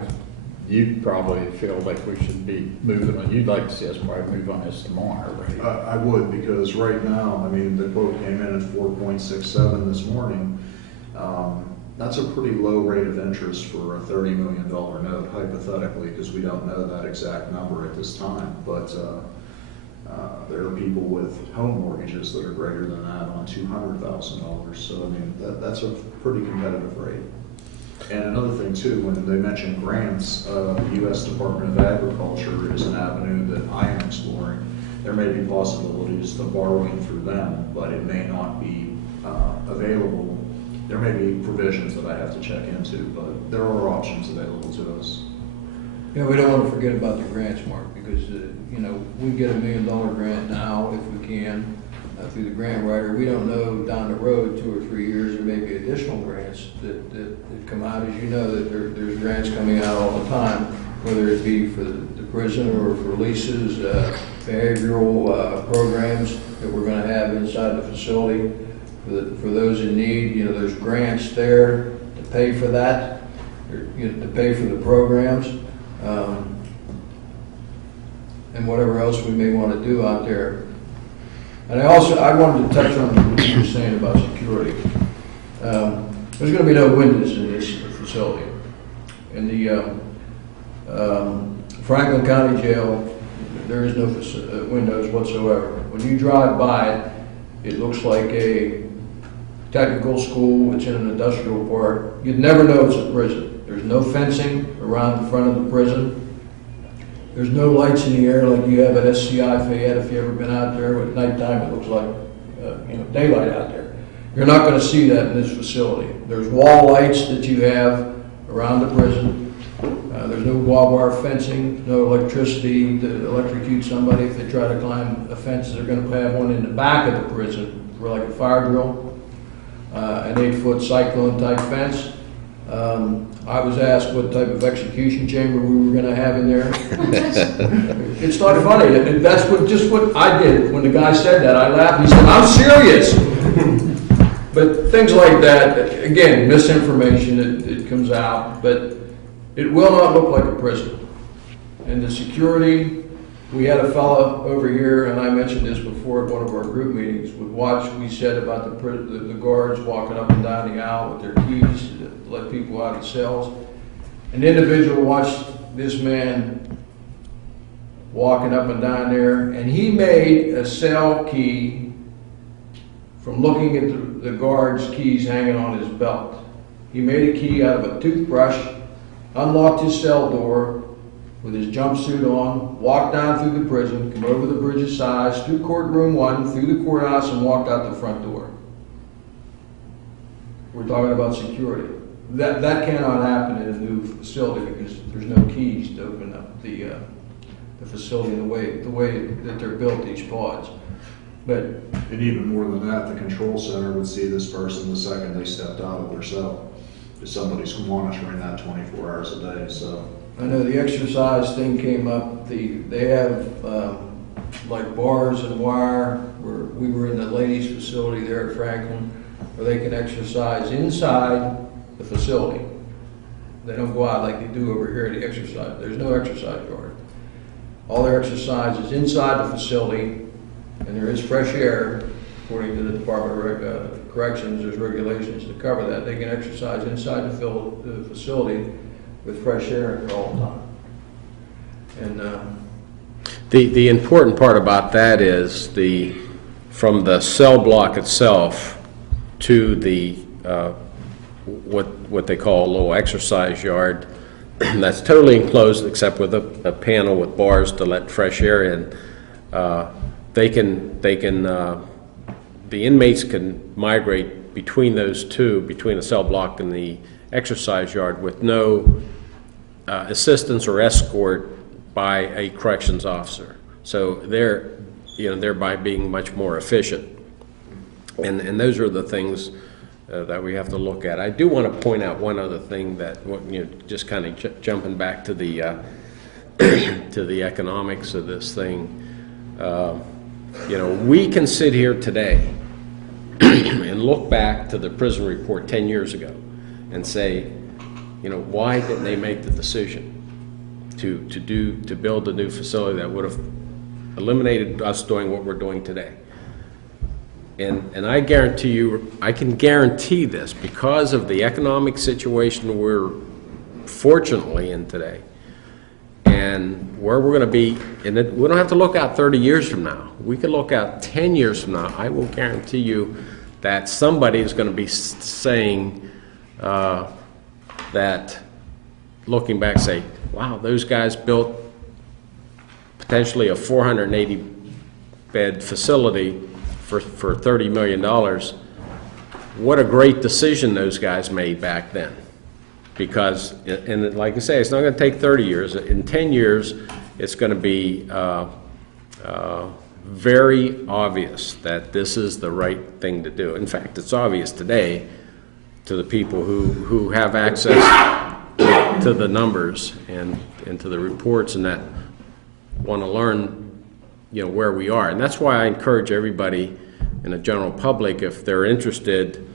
you probably feel like we should be moving on. You'd like to see us probably move on this tomorrow, right? I would, because right now, the quote came in at 4.67 this morning. That's a pretty low rate of interest for a $30 million note, hypothetically, because we don't know that exact number at this time. But there are people with home mortgages that are greater than that on $200,000. So that's a pretty competitive rate. And another thing too, when they mention grants, the U.S. Department of Agriculture is an avenue that I am exploring. There may be possibilities of borrowing through them, but it may not be available. There may be provisions that I have to check into, but there are options available to us. Yeah, we don't want to forget about the grants, Mark, because, we get a $1 million grant now if we can through the grant writer. We don't know down the road, 2 or 3 years, there may be additional grants that come out. As you know, that there's grants coming out all the time, whether it be for the prison or for leases, behavioral programs that we're going to have inside the facility for those in need. There's grants there to pay for that, to pay for the programs. And whatever else we may want to do out there. And I wanted to touch on what you were saying about security. There's going to be no windows in this facility. In the Franklin County Jail, there is no windows whatsoever. When you drive by it, it looks like a technical school. It's in an industrial park. You'd never know it's a prison. There's no fencing around the front of the prison. There's no lights in the air like you have at SCI Fayette. If you've ever been out there, at nighttime it looks like daylight out there. You're not gonna see that in this facility. There's wall lights that you have around the prison. There's no barbed wire fencing, no electricity to electrocute somebody if they try to climb a fence. They're gonna have one in the back of the prison for like a fire drill, an 8-foot cyclone type fence. I was asked what type of execution chamber we were gonna have in there. It's not funny. That's just what I did. When the guy said that, I laughed. He said, "I'm serious." But things like that, again, misinformation, it comes out, but it will not look like a prison. And the security, we had a fella over here, and I mentioned this before at one of our group meetings, would watch, we said about the guards walking up and down the aisle with their keys to let people out of cells. An individual watched this man walking up and down there, and he made a cell key from looking at the guard's keys hanging on his belt. He made a key out of a toothbrush, unlocked his cell door with his jumpsuit on, walked down through the prison, come over the bridge of size, through courtroom 1, through the courthouse, and walked out the front door. We're talking about security. That cannot happen in a new facility because there's no keys to open up the facility the way that they're built, these pods. But And even more than that, the control center would see this person the second they stepped out of their cell. If somebody's monitoring that 24 hours a day, so. I know the exercise thing came up. They have like bars and wire. We were in the ladies' facility there at Franklin, where they can exercise inside the facility. They don't go out like they do over here to exercise. There's no exercise yard. All their exercise is inside the facility, and there is fresh air. According to the Department of Corrections, there's regulations to cover that. They can exercise inside the facility with fresh air all the time. And The important part about that is from the cell block itself to the what they call a little exercise yard that's totally enclosed except with a panel with bars to let fresh air in. The inmates can migrate between those two, between the cell block and the exercise yard, with no assistance or escort by a corrections officer. So thereby being much more efficient. And those are the things that we have to look at. I do want to point out one other thing that, just kind of jumping back to the to the economics of this thing. We can sit here today and look back to the prison report 10 years ago and say, why didn't they make the decision to build a new facility that would have eliminated us doing what we're doing today? And I guarantee you, I can guarantee this, because of the economic situation we're fortunately in today, and where we're going to be, and we don't have to look out 30 years from now. We can look out 10 years from now. I will guarantee you that somebody is going to be saying that, looking back, say, wow, those guys built potentially a 480-bed facility for $30 million. What a great decision those guys made back then. Because, and like I say, it's not going to take 30 years. In 10 years, it's going to be very obvious that this is the right thing to do. In fact, it's obvious today to the people who have access to the numbers and to the reports and that want to learn, where we are. And that's why I encourage everybody in the general public, if they're interested,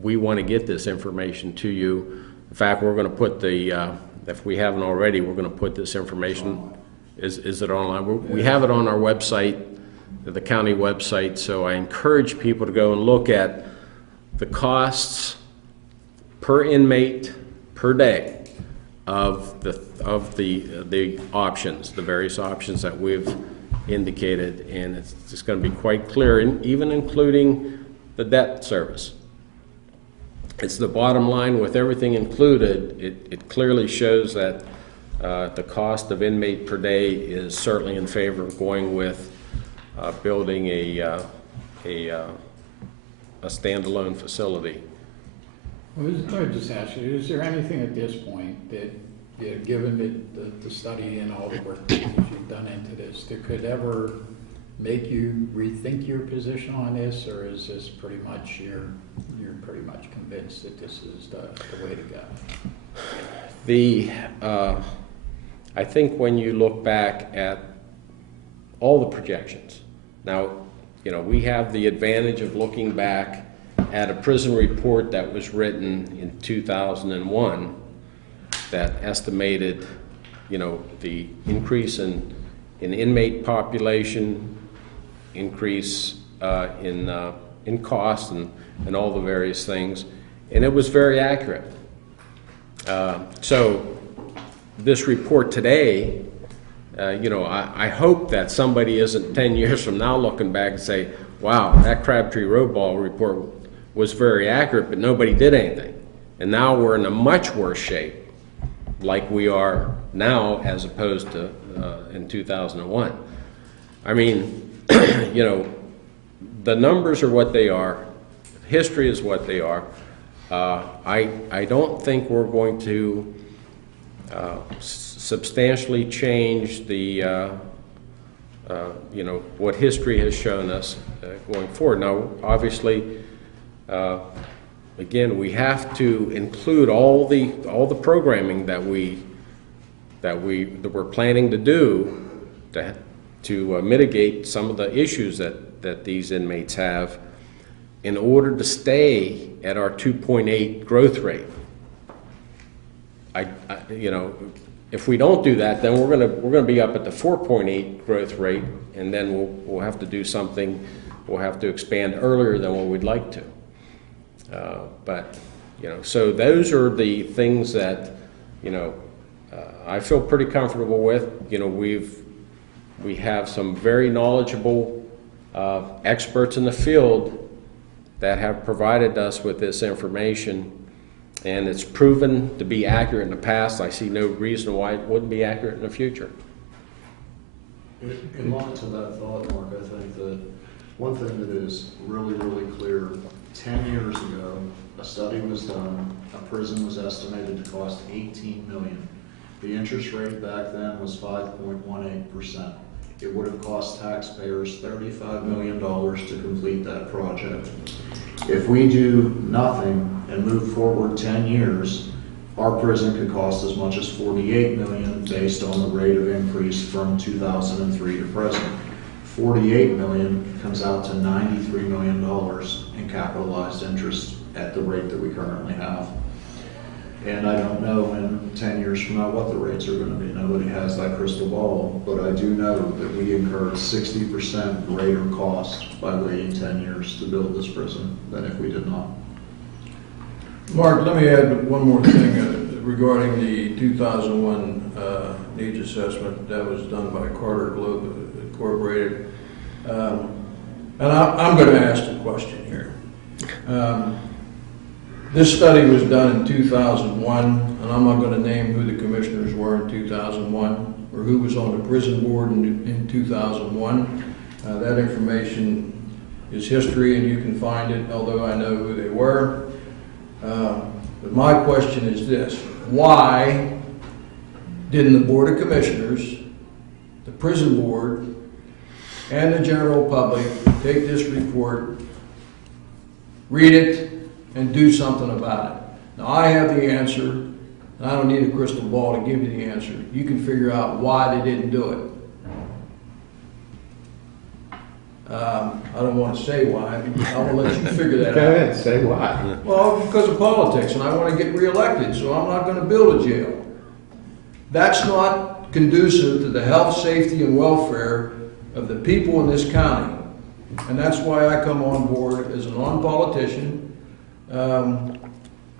we want to get this information to you. In fact, we're going to put if we haven't already, we're going to put this information. Is it online? We have it on our website, the county website. So I encourage people to go and look at the costs per inmate per day of the options, the various options that we've indicated, and it's just going to be quite clear, even including the debt service. It's the bottom line with everything included. It clearly shows that the cost of inmate per day is certainly in favor of going with building a a standalone facility. I would just ask you, is there anything at this point that, given the study and all the work that you've done into this, that could ever make you rethink your position on this, or is this pretty much, you're pretty much convinced that this is the way to go? I think when you look back at all the projections, now, we have the advantage of looking back at a prison report that was written in 2001 that estimated, the increase in inmate population, increase in cost and all the various things, and it was very accurate. So this report today, I hope that somebody isn't 10 years from now looking back and say, wow, that Crabtree Roadball report was very accurate, but nobody did anything. And now we're in a much worse shape like we are now as opposed to in 2001. I mean, the numbers are what they are. History is what they are. I don't think we're going to substantially change the, what history has shown us going forward. Now, obviously, again, we have to include all the programming that we're planning to do to mitigate some of the issues that these inmates have in order to stay at our 2.8 growth rate. If we don't do that, then we're gonna be up at the 4.8 growth rate, and then we'll have to do something. We'll have to expand earlier than what we'd like to. So those are the things that I feel pretty comfortable with. We have some very knowledgeable experts in the field that have provided us with this information, and it's proven to be accurate in the past. I see no reason why it wouldn't be accurate in the future. In line to that thought, Mark, I think that one thing that is really, really clear, 10 years ago, a study was done, a prison was estimated to cost $18 million. The interest rate back then was 5.18%. It would have cost taxpayers $35 million to complete that project. If we do nothing and move forward 10 years, our prison could cost as much as $48 million based on the rate of increase from 2003 to present. $48 million comes out to $93 million in capitalized interest at the rate that we currently have. And I don't know in 10 years from now what the rates are going to be. Nobody has that crystal ball, but I do know that we incurred 60% greater cost by waiting 10 years to build this prison than if we did not. Mark, let me add one more thing regarding the 2001 needs assessment that was done by Carter Globe Incorporated. And I'm going to ask the question here. This study was done in 2001, and I'm not going to name who the commissioners were in 2001 or who was on the prison board in 2001. That information is history, and you can find it, although I know who they were. But my question is this: why didn't the Board of Commissioners, the prison board, and the general public take this report, read it, and do something about it? Now, I have the answer, and I don't need a crystal ball to give you the answer. You can figure out why they didn't do it. I don't want to say why. I will let you figure that out. Go ahead, say why. Well, because of politics, and I want to get reelected, so I'm not going to build a jail. That's not conducive to the health, safety, and welfare of the people in this county. And that's why I come on board as a non-politician to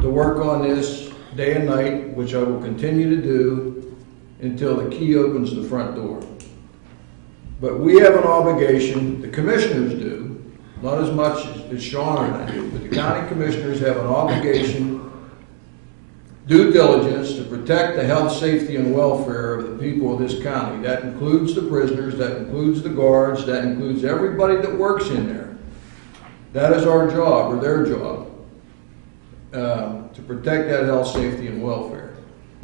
work on this day and night, which I will continue to do until the key opens the front door. But we have an obligation, the commissioners do, not as much as Sean and I do, but the county commissioners have an obligation, due diligence, to protect the health, safety, and welfare of the people of this county. That includes the prisoners, that includes the guards, that includes everybody that works in there. That is our job, or their job, to protect that health, safety, and welfare.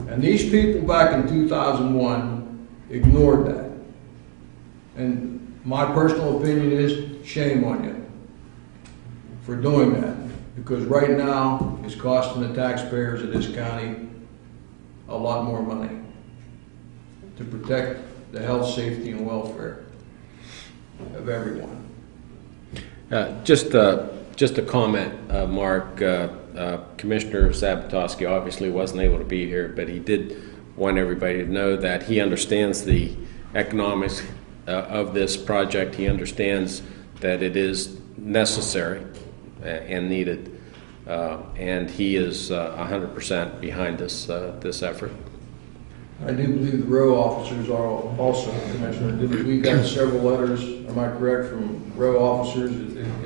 And these people back in 2001 ignored that. And my personal opinion is, shame on you for doing that. Because right now, it's costing the taxpayers of this county a lot more money to protect the health, safety, and welfare of everyone. Just a comment, Mark. Commissioner Zabatoski obviously wasn't able to be here, but he did want everybody to know that he understands the economics of this project. He understands that it is necessary and needed, and he is 100% behind this effort. I do believe the row officers are also, Commissioner. We got several letters, am I correct, from row officers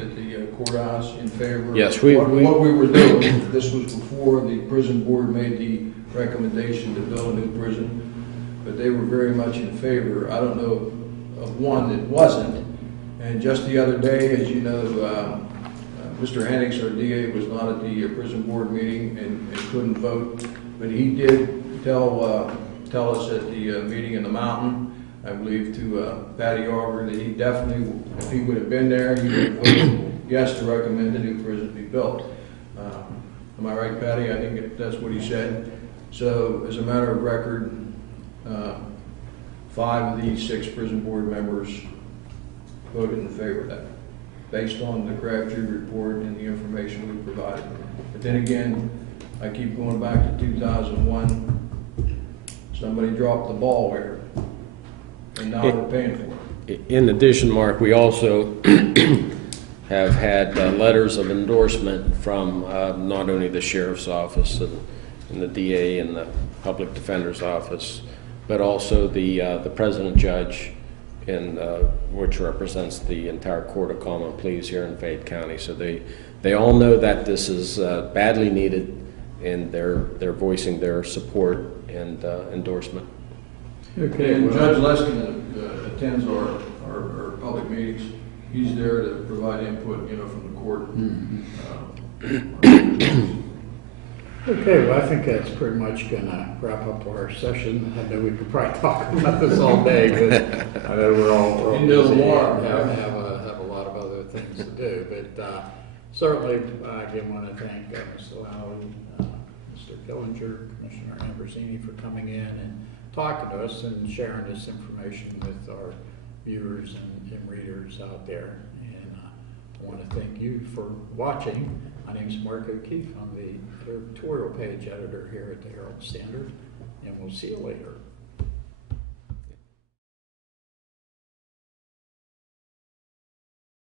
at the courthouse in favor Yes, of what what we were doing. This was before the prison board made the recommendation to build a new prison, but they were very much in favor. I don't know of one that wasn't. And just the other day, as you know, Mr. Hannix, our DA, was not at the prison board meeting and couldn't vote, but he did tell us at the meeting in the mountain, I believe, to Patty Auger, that he definitely, if he would have been there, he would have voted yes to recommend the new prison be built. Am I right, Patty? I think that's what he said. So, as a matter of record, 5 of these 6 prison board members voted in favor of that, based on the Crabtree report and the information we provided. But then again, I keep going back to 2001. Somebody dropped the ball here, and now we're paying for it. In addition, Mark, we also have had letters of endorsement from not only the Sheriff's Office and the DA and the Public Defender's Office, but also the President Judge, which represents the entire Court of Common Pleas here in Fayette County. So they all know that this is badly needed, and they're voicing their support and endorsement. Okay, and Judge Leskin attends our public meetings. He's there to provide input, from the court. Okay, well, I think that's pretty much gonna wrap up our session. I know we could probably talk about this all day, but I know we're all Into the busy warm, and have a lot of other things to do. But certainly, again, want to thank Mr. Lowry, Mr. Killinger, Commissioner Ambrosini for coming in and talking to us and sharing this information with our viewers and readers out there. And I want to thank you for watching. My name is Mark O'Keefe. I'm the editorial page editor here at the Herald-Standard, and we'll see you later.